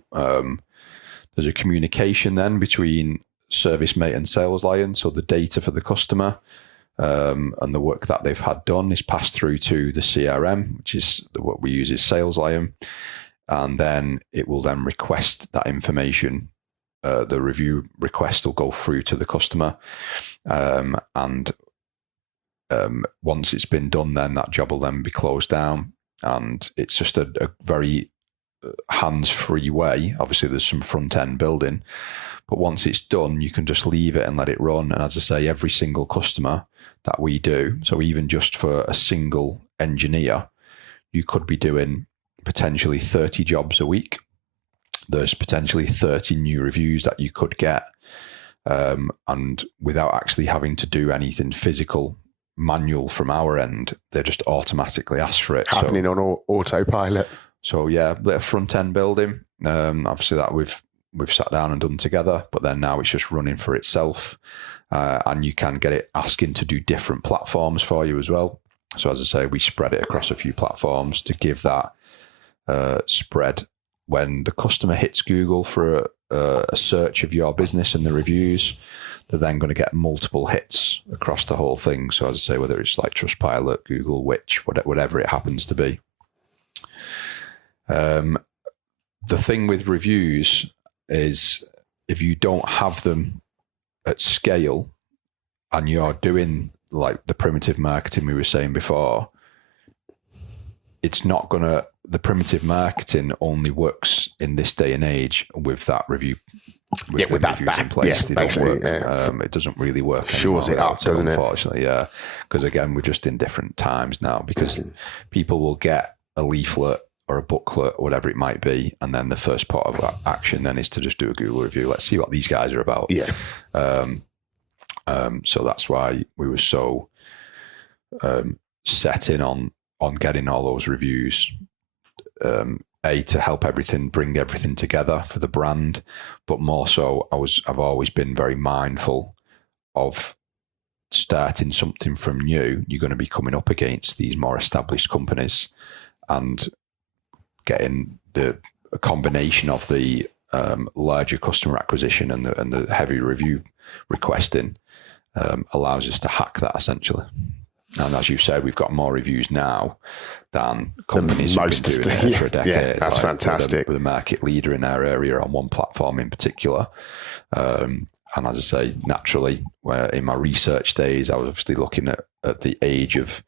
there's a communication then between ServiceMate and Sales Lion. So the data for the customer and the work that they've had done is passed through to the CRM, which is what we use is Sales Lion. and then it will then request that information. The review request will go through to the customer, and once it's been done, then that job will then be closed down, and it's just a very hands-free way. Obviously, there's some front-end building, but once it's done, you can just leave it and let it run. And as I say, every single customer that we do, so even just for a single engineer, you could be doing potentially 30 jobs a week. There's potentially 30 new reviews that you could get, and without actually having to do anything physical, manual from our end, they just automatically ask for it. Happening on autopilot. So yeah, a bit of front end building. Obviously that we've sat down and done together, but then now it's just running for itself, and you can get it asking to do different platforms for you as well. So as I say, we spread it across a few platforms to give that spread. When the customer hits Google for a search of your business and the reviews, they're then going to get multiple hits across the whole thing. So as I say, whether it's like Trustpilot, Google, Which, whatever it happens to be. The thing with reviews is if you don't have them at scale and you're doing like the primitive marketing we were saying before, it's not going to, the primitive marketing only works in this day and age with that review. With that reviews in place, they don't work. It doesn't really work. Shores it up, doesn't it? Unfortunately, yeah. Because again, we're just in different times now. Because people will get a leaflet or a booklet, or whatever it might be, and then the first part of action then is to just do a Google review. Let's see what these guys are about. Yeah. So that's why we were so set in on getting all those reviews. To help bring everything together for the brand, but more so, I've always been very mindful of starting something from new. You're going to be coming up against these more established companies, and getting a combination of the larger customer acquisition and the heavy review requesting allows us to hack that essentially. And as you said, we've got more reviews now than companies who've been doing it for a decade. Yeah, that's fantastic. We're the market leader in our area on one platform in particular. And as I say, naturally, in my research days, I was obviously looking at the age of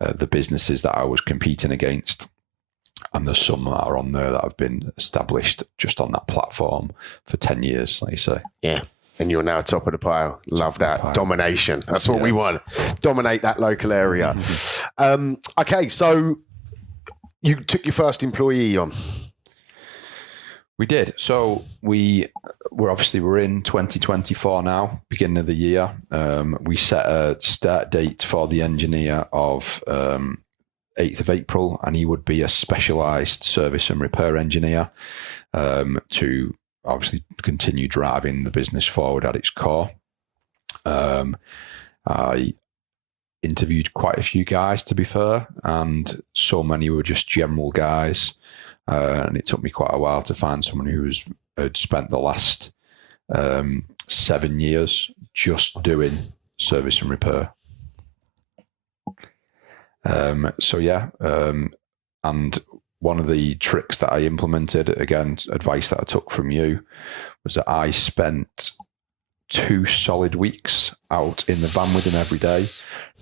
the businesses that I was competing against. And there's some that are on there that have been established just on that platform for 10 years, like you say. Yeah. And you're now top of the pile. Love that. Domination. That's what we want. Dominate that local area. Okay, so you took your first employee on. We did. So we're in 2024 now, beginning of the year. We set a start date for the engineer of 8th of April, and he would be a specialised service and repair engineer to obviously continue driving the business forward at its core. I interviewed quite a few guys, to be fair, and so many were just general guys. And it took me quite a while to find someone who had spent the last 7 years just doing service and repair. And one of the tricks that I implemented, again, advice that I took from you, was that I spent 2 solid weeks out in the van with him every day,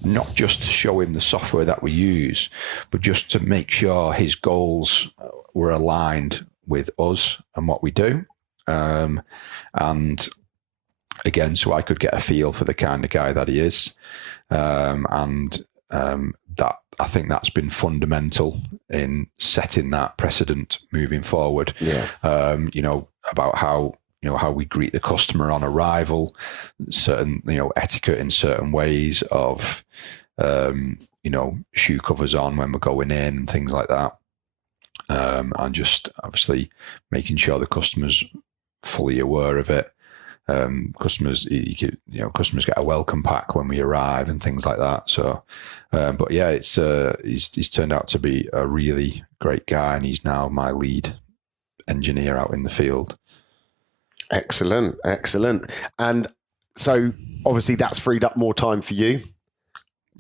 not just to show him the software that we use, but just to make sure his goals were aligned with us and what we do. And again, so I could get a feel for the kind of guy that he is. That I think that's been fundamental in setting that precedent moving forward. Yeah. About how we greet the customer on arrival, certain etiquette in certain ways of shoe covers on when we're going in and things like that, and just obviously making sure the customer's fully aware of it. Customers get a welcome pack when we arrive and things like that. So, but yeah, he's turned out to be a really great guy, and he's now my lead engineer out in the field. Excellent. And so obviously that's freed up more time for you.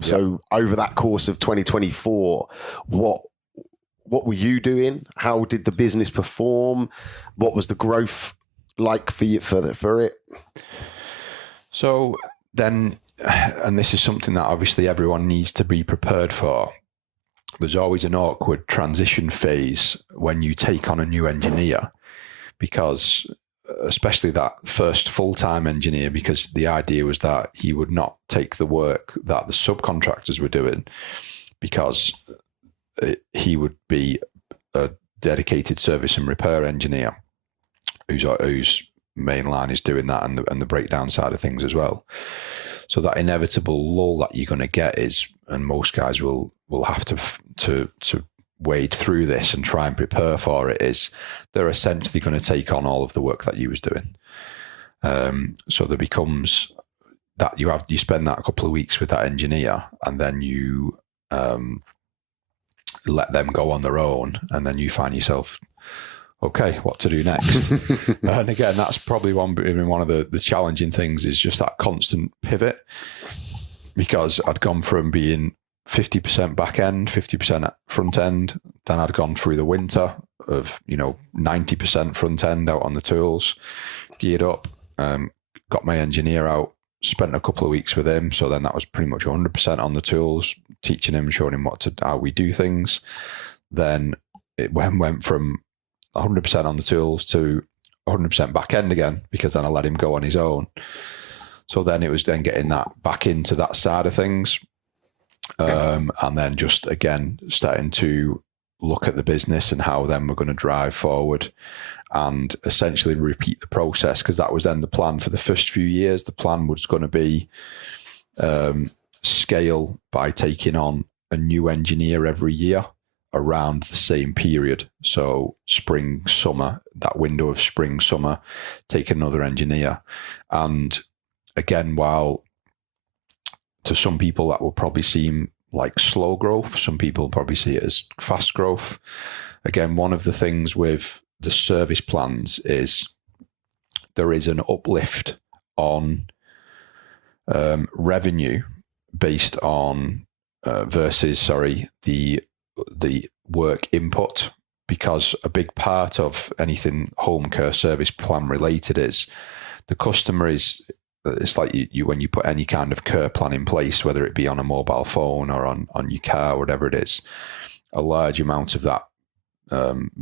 So over that course of 2024, what what were you doing? How did the business perform? What was the growth like for you for it? So then, and this is something that obviously everyone needs to be prepared for. There's always an awkward transition phase when you take on a new engineer, because especially that first full-time engineer, because the idea was that he would not take the work that the subcontractors were doing, because he would be a dedicated service and repair engineer whose main line is doing that and the breakdown side of things as well. So that inevitable lull that you're going to get is, and most guys will have to wade through this and try and prepare for it, is they're essentially going to take on all of the work that you was doing. So there becomes that you spend that couple of weeks with that engineer, and then you let them go on their own, and then you find yourself, okay, what to do next? And again, that's probably one of the challenging things, is just that constant pivot, because I'd gone from being 50% back end, 50% front end. Then I'd gone through the winter of, 90% front end out on the tools, geared up, got my engineer out, spent a couple of weeks with him. So then that was pretty much 100% on the tools, teaching him, showing him how we do things. Then it went from 100% on the tools to 100% back end again, because then I let him go on his own. So then it was then getting that back into that side of things. And then just again starting to look at the business and how then we're going to drive forward and essentially repeat the process, because that was then the plan for the first few years. The plan was going to be scale by taking on a new engineer every year around the same period. So spring, summer, that window of spring, summer, take another engineer. And again, while to some people that will probably seem like slow growth, some people probably see it as fast growth. Again, one of the things with the service plans is there is an uplift on revenue based on versus the work input, because a big part of anything home care service plan related is the customer is, it's like you when you put any kind of care plan in place, whether it be on a mobile phone or on your car, whatever it is, a large amount of that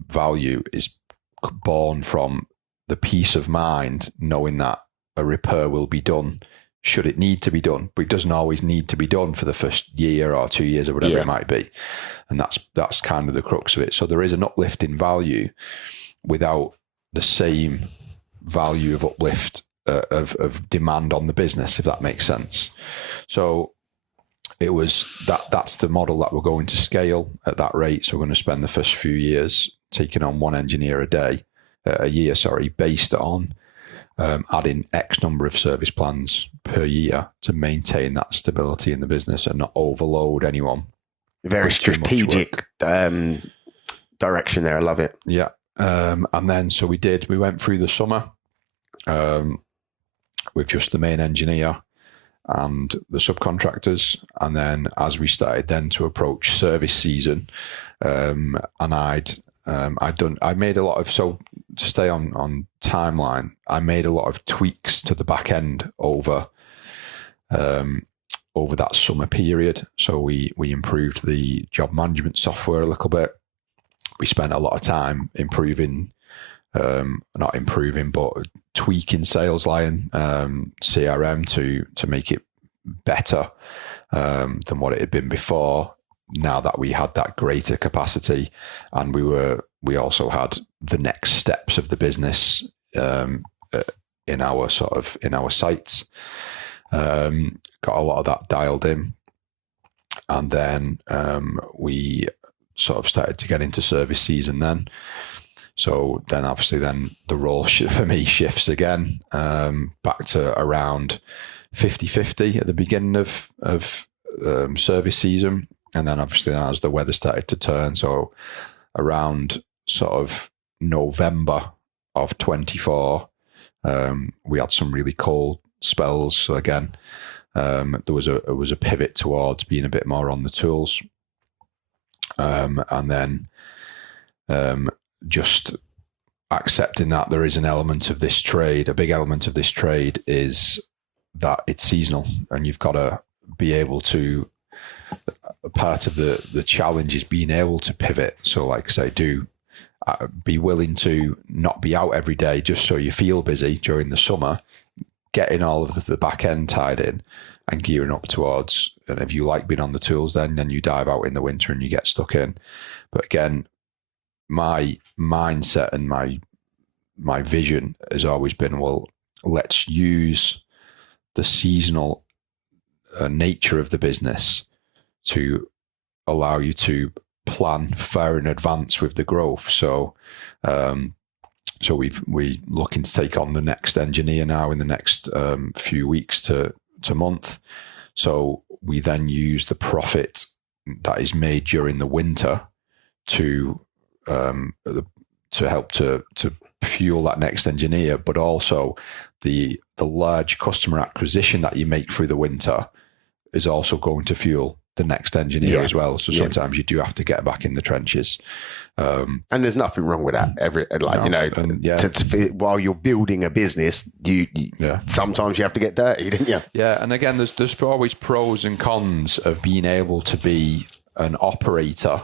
value is born from the peace of mind knowing that a repair will be done should it need to be done, but it doesn't always need to be done for the first year or 2 years or whatever it might be. And that's kind of the crux of it. So there is an uplift in value without the same value of uplift of demand on the business, if that makes sense. So it was that's the model that we're going to scale at that rate. So we're going to spend the first few years taking on one engineer a year, based on adding X number of service plans per year to maintain that stability in the business and not overload anyone. Very strategic direction there. I love it. Yeah. And then so we went through the summer with just the main engineer and the subcontractors. And then as we started then to approach service season, and I made a lot of, so to stay on timeline, I made a lot of tweaks to the back end over that summer period. So we improved the job management software a little bit. We spent a lot of time but tweaking Sales Lion CRM to make it better than what it had been before. Now that we had that greater capacity, and we also had the next steps of the business in our sites, got a lot of that dialed in, and then we sort of started to get into service season then. So then obviously then the role for me shifts again back to around 50-50 at the beginning of service season. And then obviously then as the weather started to turn, so around sort of November of 24, we had some really cold spells. So again, there was a pivot towards being a bit more on the tools. And then just accepting that there is an element of this trade. A big element of this trade is that it's seasonal, and you've got to be able to. Part of the challenge is being able to pivot. So, like I say, be willing to not be out every day just so you feel busy during the summer, getting all of the back end tied in and gearing up towards. And if you like being on the tools, then you dive out in the winter and you get stuck in. But again, my mindset and my vision has always been, well, let's use the seasonal nature of the business to allow you to plan far in advance with the growth. So we looking to take on the next engineer now in the next few weeks to month. So we then use the profit that is made during the winter to help to fuel that next engineer, but also the large customer acquisition that you make through the winter is also going to fuel the next engineer as well. So sometimes you do have to get back in the trenches. And there's nothing wrong with that. While you're building a business, you sometimes you have to get dirty, don't you? Yeah. And again, there's always pros and cons of being able to be an operator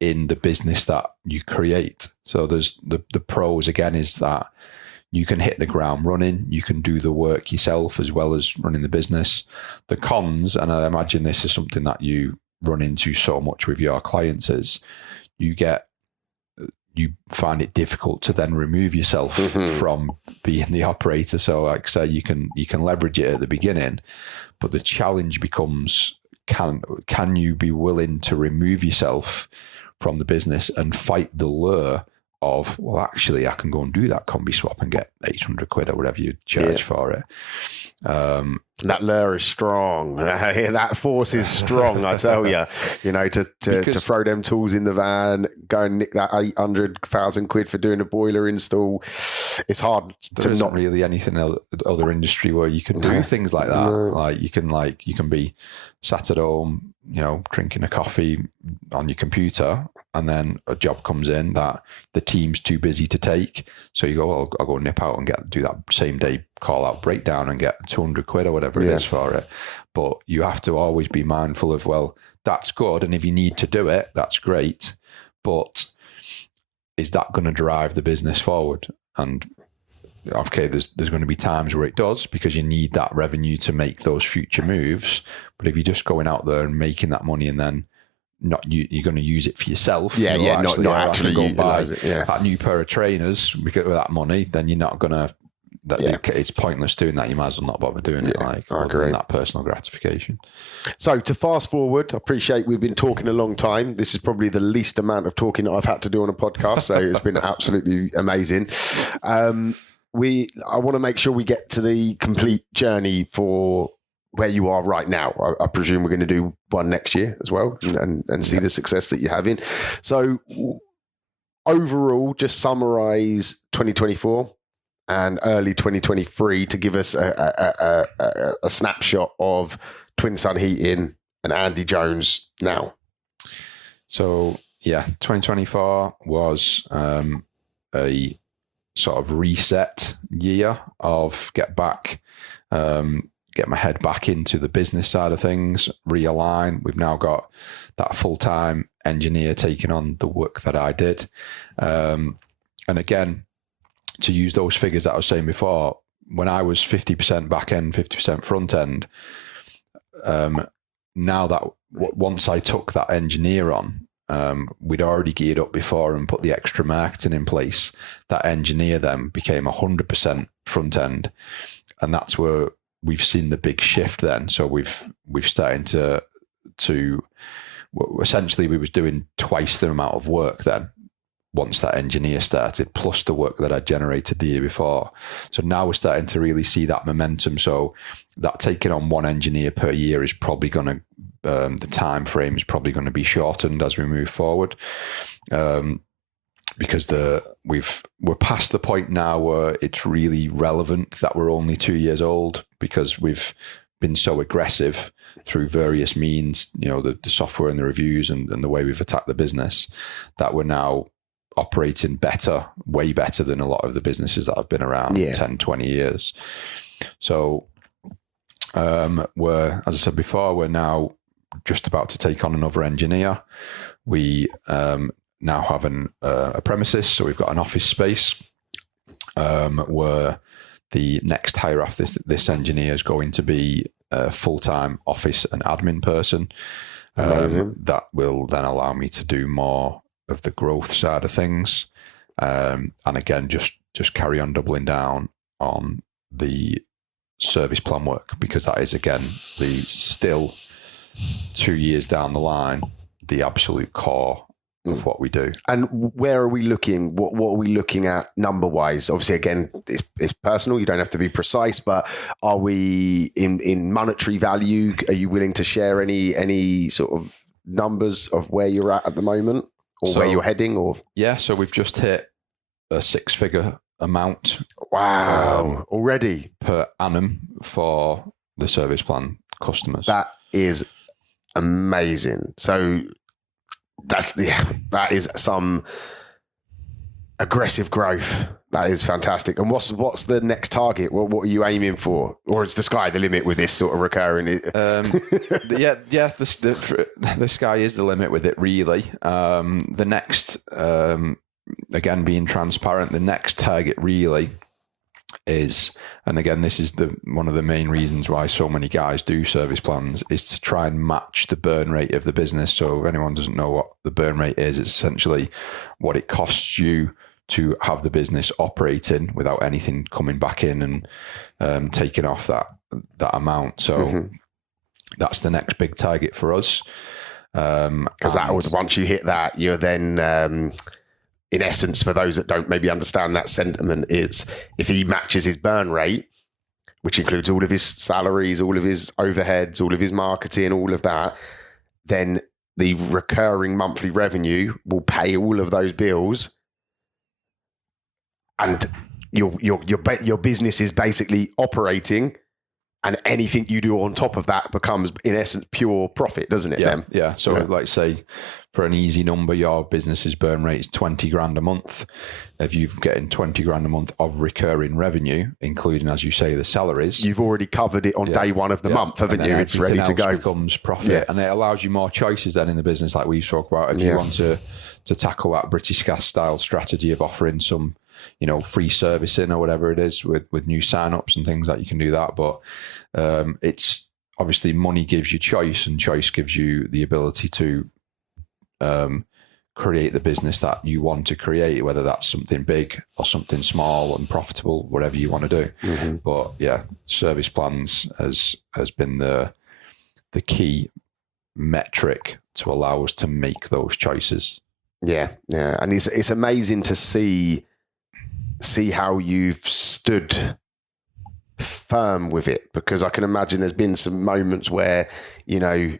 in the business that you create. So there's the pros again is that you can hit the ground running, you can do the work yourself as well as running the business. The cons, and I imagine this is something that you run into so much with your clients, is you find it difficult to then remove yourself from being the operator. So like say you can leverage it at the beginning, but the challenge becomes can you be willing to remove yourself from the business and fight the lure of, well, actually, I can go and do that combi swap and get 800 quid or whatever you charge for it. That lure is strong. That force is strong, I tell you. To throw them tools in the van, go and nick that 800,000 quid for doing a boiler install. It's hard. There isn't really anything other industry where you can do things like that. Like you can be sat at home, drinking a coffee on your computer, and then a job comes in that the team's too busy to take. So you go, well, I'll go nip out and do that same day call out breakdown and get 200 quid or whatever it is for it. But you have to always be mindful of, well, that's good. And if you need to do it, that's great. But is that going to drive the business forward? And okay, there's going to be times where it does because you need that revenue to make those future moves. But if you're just going out there and making that money and then you're going to use it for yourself. Not actually go and buy it, that new pair of trainers because with that money, then you're not going to. It's pointless doing that. You might as well not bother doing it. Other than that personal gratification. So to fast forward, I appreciate we've been talking a long time. This is probably the least amount of talking that I've had to do on a podcast. So it's been absolutely amazing. I want to make sure we get to the complete journey for where you are right now. I presume we're going to do one next year as well and see the success that you're having. So overall, just summarize 2024 and early 2023 to give us a snapshot of Twin Sun Heating and Andy Jones now. So 2024 was a sort of reset year of get my head back into the business side of things, realign. We've now got that full-time engineer taking on the work that I did. And again, to use those figures that I was saying before, when I was 50% back end, 50% front end, now that once I took that engineer on, we'd already geared up before and put the extra marketing in place. That engineer then became 100% front end. And that's where we've seen the big shift then. So we've started to essentially we was doing twice the amount of work then once that engineer started, plus the work that I generated the year before. So now we're starting to really see that momentum. So that taking on one engineer per year is probably going to, the time frame is probably going to be shortened as we move forward. Because we're past the point now where it's really relevant that we're only 2 years old, because we've been so aggressive through various means, the software and the reviews and the way we've attacked the business, that we're now operating better, way better than a lot of the businesses that have been around 10, 20 years. So as I said before, we're now just about to take on another engineer. We now have a premises, so we've got an office space where the next hire after this engineer is going to be a full-time office and admin person. That will then allow me to do more of the growth side of things, and again just carry on doubling down on the service plan work, because that is again still 2 years down the line the absolute core of what we do. And where are we looking? What are we looking at number wise? Obviously, again, it's personal. You don't have to be precise, but are we in monetary value? Are you willing to share any sort of numbers of where you're at the moment, or where you're heading? Or so we've just hit a 6-figure amount. Wow, already per annum for the service plan customers. That is amazing. So that is some aggressive growth. That is fantastic. And what's the next target? What are you aiming for? Or is the sky the limit with this sort of recurring? The sky is the limit with it, really. The next, again, being transparent, the next target really is, and again, this is one of the main reasons why so many guys do service plans, is to try and match the burn rate of the business. So if anyone doesn't know what the burn rate is, it's essentially what it costs you to have the business operating without anything coming back in and taking off that amount. So that's the next big target for us. Because that was, once you hit that, you're then in essence, for those that don't maybe understand that sentiment, is if he matches his burn rate, which includes all of his salaries, all of his overheads, all of his marketing, all of that, then the recurring monthly revenue will pay all of those bills, and your business is basically operating, and anything you do on top of that becomes, in essence, pure profit, doesn't it? Yeah. So, like say, for an easy number, your business's burn rate is 20 grand a month. If you're getting 20 grand a month of recurring revenue, including, as you say, the salaries, you've already covered it on day one of the month, haven't you? It's ready to go. Becomes profit, and it allows you more choices then in the business, like we spoke about. If you want to tackle that British Gas style strategy of offering some, free servicing or whatever it is with new sign-ups and things, that you can do that. But it's obviously, money gives you choice, and choice gives you the ability to create the business that you want to create, whether that's something big or something small and profitable, whatever you want to do. But service plans has been the key metric to allow us to make those choices. And it's amazing to see how you've stood firm with it, because I can imagine there's been some moments where you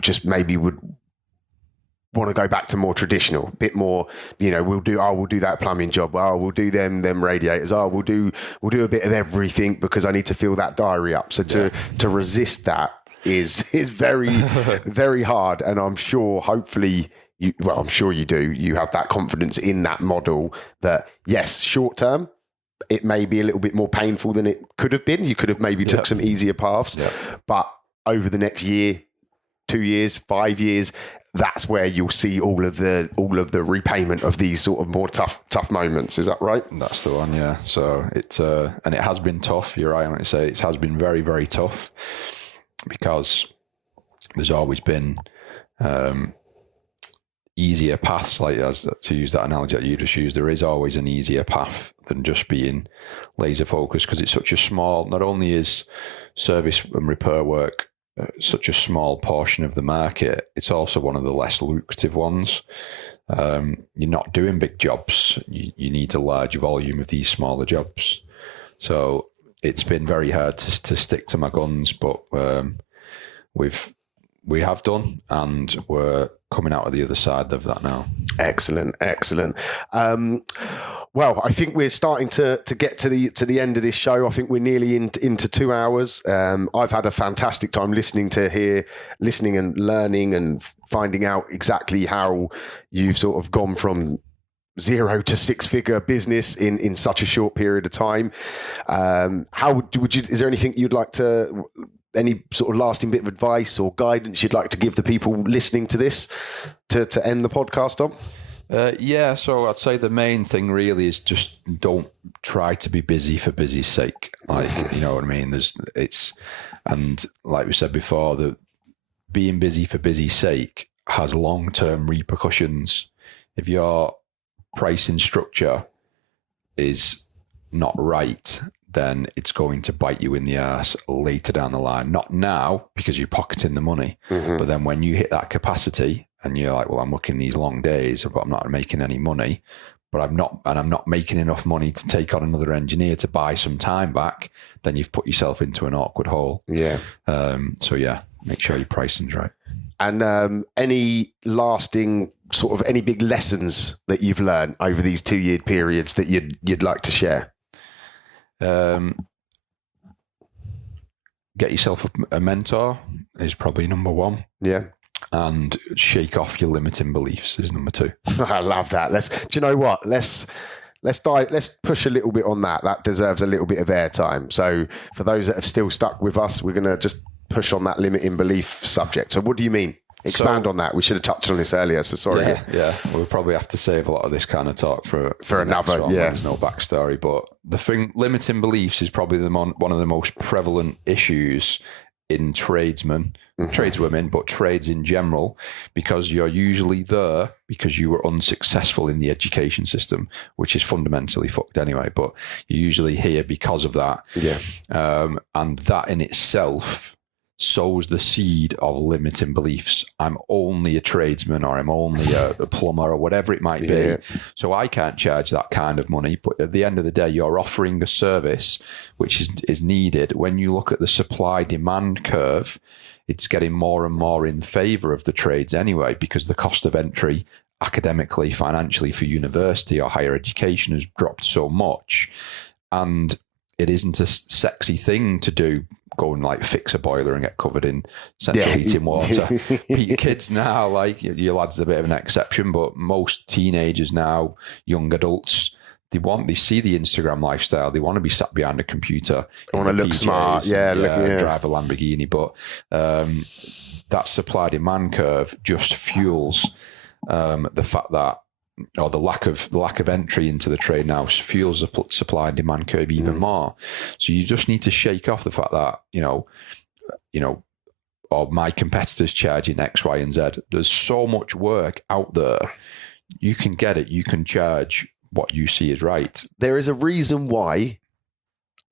just maybe would want to go back to more traditional, a bit more, we'll do that plumbing job. We'll do them radiators. We'll do a bit of everything because I need to fill that diary up. So to resist that is very, very hard. And I'm sure, hopefully, I'm sure you do. You have that confidence in that model that, yes, short term, it may be a little bit more painful than it could have been. You could have maybe took some easier paths, but over the next year, 2 years, 5 years, that's where you'll see all of the repayment of these sort of more tough moments. Is that right? That's the one, yeah. So it has been tough. You're right when you say it has been very, very tough, because there's always been easier paths, like, as to use that analogy that you just used. There is always an easier path than just being laser focused, because it's such a small. Not only is service and repair work such a small portion of the market, it's also one of the less lucrative ones. You're not doing big jobs. You need a large volume of these smaller jobs. So it's been very hard to stick to my guns, but we have done, and we're coming out of the other side of that now. Excellent. Well, I think we're starting to get to the end of this show. I think we're nearly into 2 hours. I've had a fantastic time listening and learning and finding out exactly how you've sort of gone from 0 to 6-figure business in such a short period of time. Is there anything you'd like to, any sort of lasting bit of advice or guidance you'd like to give the people listening to this to end the podcast on? So I'd say the main thing really is just don't try to be busy for busy's sake. Like, you know what I mean? And like we said before, the being busy for busy's sake has long-term repercussions. If your pricing structure is not right, then it's going to bite you in the ass later down the line. Not now, because you're pocketing the money, but then when you hit that capacity and you're like, well, I'm working these long days, but I'm not making any money, but I'm not making enough money to take on another engineer to buy some time back, then you've put yourself into an awkward hole. Yeah. Make sure your pricing's right. And any lasting sort of any big lessons that you've learned over these 2-year periods that you'd like to share? Get yourself a mentor is probably number one. Yeah. And shake off your limiting beliefs is number 2. I love that. Do you know what? Let's push a little bit on that. That deserves a little bit of airtime. So for those that have still stuck with us, we're going to just push on that limiting belief subject. So what do you mean? Expand on that. We should have touched on this earlier, so sorry. Yeah. We'll probably have to save a lot of this kind of talk for another one. There's no backstory, but the thing, limiting beliefs is probably one of the most prevalent issues in tradeswomen, but trades in general, because you're usually there because you were unsuccessful in the education system, which is fundamentally fucked anyway, but you're usually here because of that. Yeah. And that in itself sows the seed of limiting beliefs. I'm only a tradesman, or I'm only a plumber, or whatever it might be. So I can't charge that kind of money. But at the end of the day, you're offering a service which is needed. When you look at the supply demand curve, it's getting more and more in favor of the trades anyway, because the cost of entry academically, financially for university or higher education has dropped so much. And it isn't a sexy thing to do, go and like fix a boiler and get covered in central heating water. Kids now, like your lad's a bit of an exception, but most teenagers now, young adults, they see the Instagram lifestyle. They want to be sat behind a computer. They want to look smart. Drive a Lamborghini. But that supply demand curve just fuels the fact that, or the lack of entry into the trade now fuels the supply and demand curve even more. So you just need to shake off the fact that, or my competitors charging X, Y, and Z. There's so much work out there. You can get it. You can charge what you see is right. There is a reason why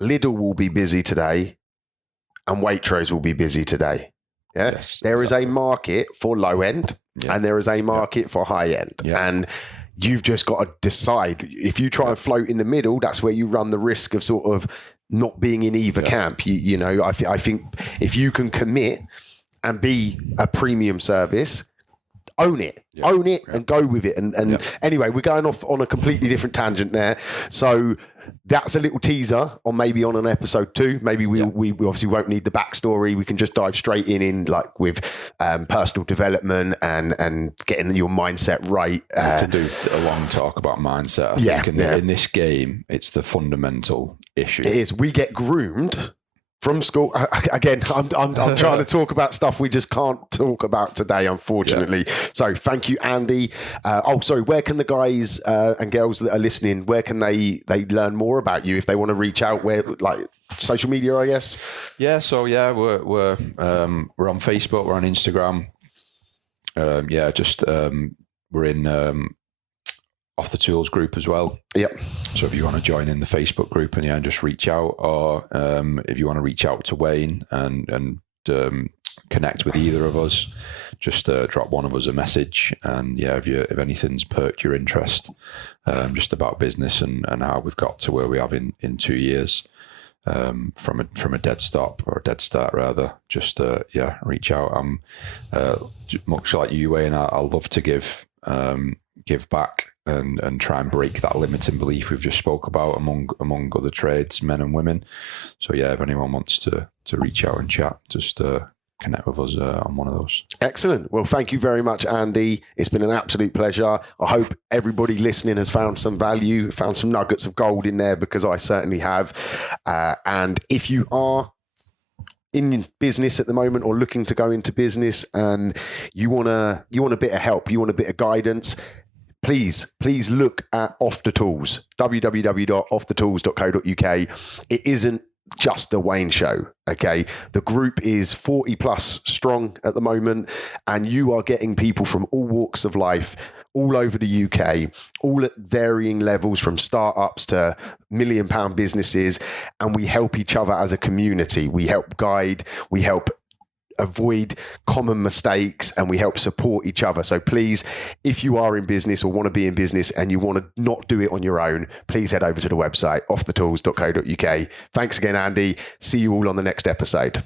Lidl will be busy today and Waitrose will be busy today. Yeah. Yes, there is a market for low end and there is a market for high end. Yeah. And you've just got to decide. If you try and float in the middle, that's where you run the risk of sort of not being in either camp. I think if you can commit and be a premium service, own it, and go with it. And anyway, we're going off on a completely different tangent there. So that's a little teaser on maybe on an episode 2. Maybe we obviously won't need the backstory. We can just dive straight in like with personal development and getting your mindset right. You can do a long talk about mindset. I think in this game, it's the fundamental issue. It is. We get groomed from school. Again, I'm trying to talk about stuff we just can't talk about today, unfortunately. Yeah. So thank you, Andy. Where can the guys and girls that are listening, where can they learn more about you if they want to reach out? Where, like, social media, I guess? Yeah, so we're on Facebook, we're on Instagram. We're in Off the Tools group as well. Yep. So if you want to join in the Facebook group and just reach out, or if you want to reach out to Wayne and connect with either of us, just drop one of us a message. And if anything's perked your interest, just about business and how we've got to where we have in 2 years, from a dead stop, or a dead start rather, just reach out. I'm much like you, Wayne. I love to give back and try and break that limiting belief we've just spoke about among other trades, men and women. So if anyone wants to reach out and chat, just connect with us on one of those. Excellent. Well, thank you very much, Andy. It's been an absolute pleasure. I hope everybody listening has found some value, found some nuggets of gold in there, because I certainly have. And if you are in business at the moment or looking to go into business and you want a bit of help, you want a bit of guidance, please look at Off the Tools, www.offthetools.co.uk. It isn't just the Wayne Show, okay? The group is 40 plus strong at the moment, and you are getting people from all walks of life, all over the UK, all at varying levels, from startups to £1 million businesses, and we help each other as a community. We help guide, we help avoid common mistakes, and we help support each other. So please, if you are in business or want to be in business and you want to not do it on your own, please head over to the website, offthetools.co.uk. Thanks again, Andy. See you all on the next episode.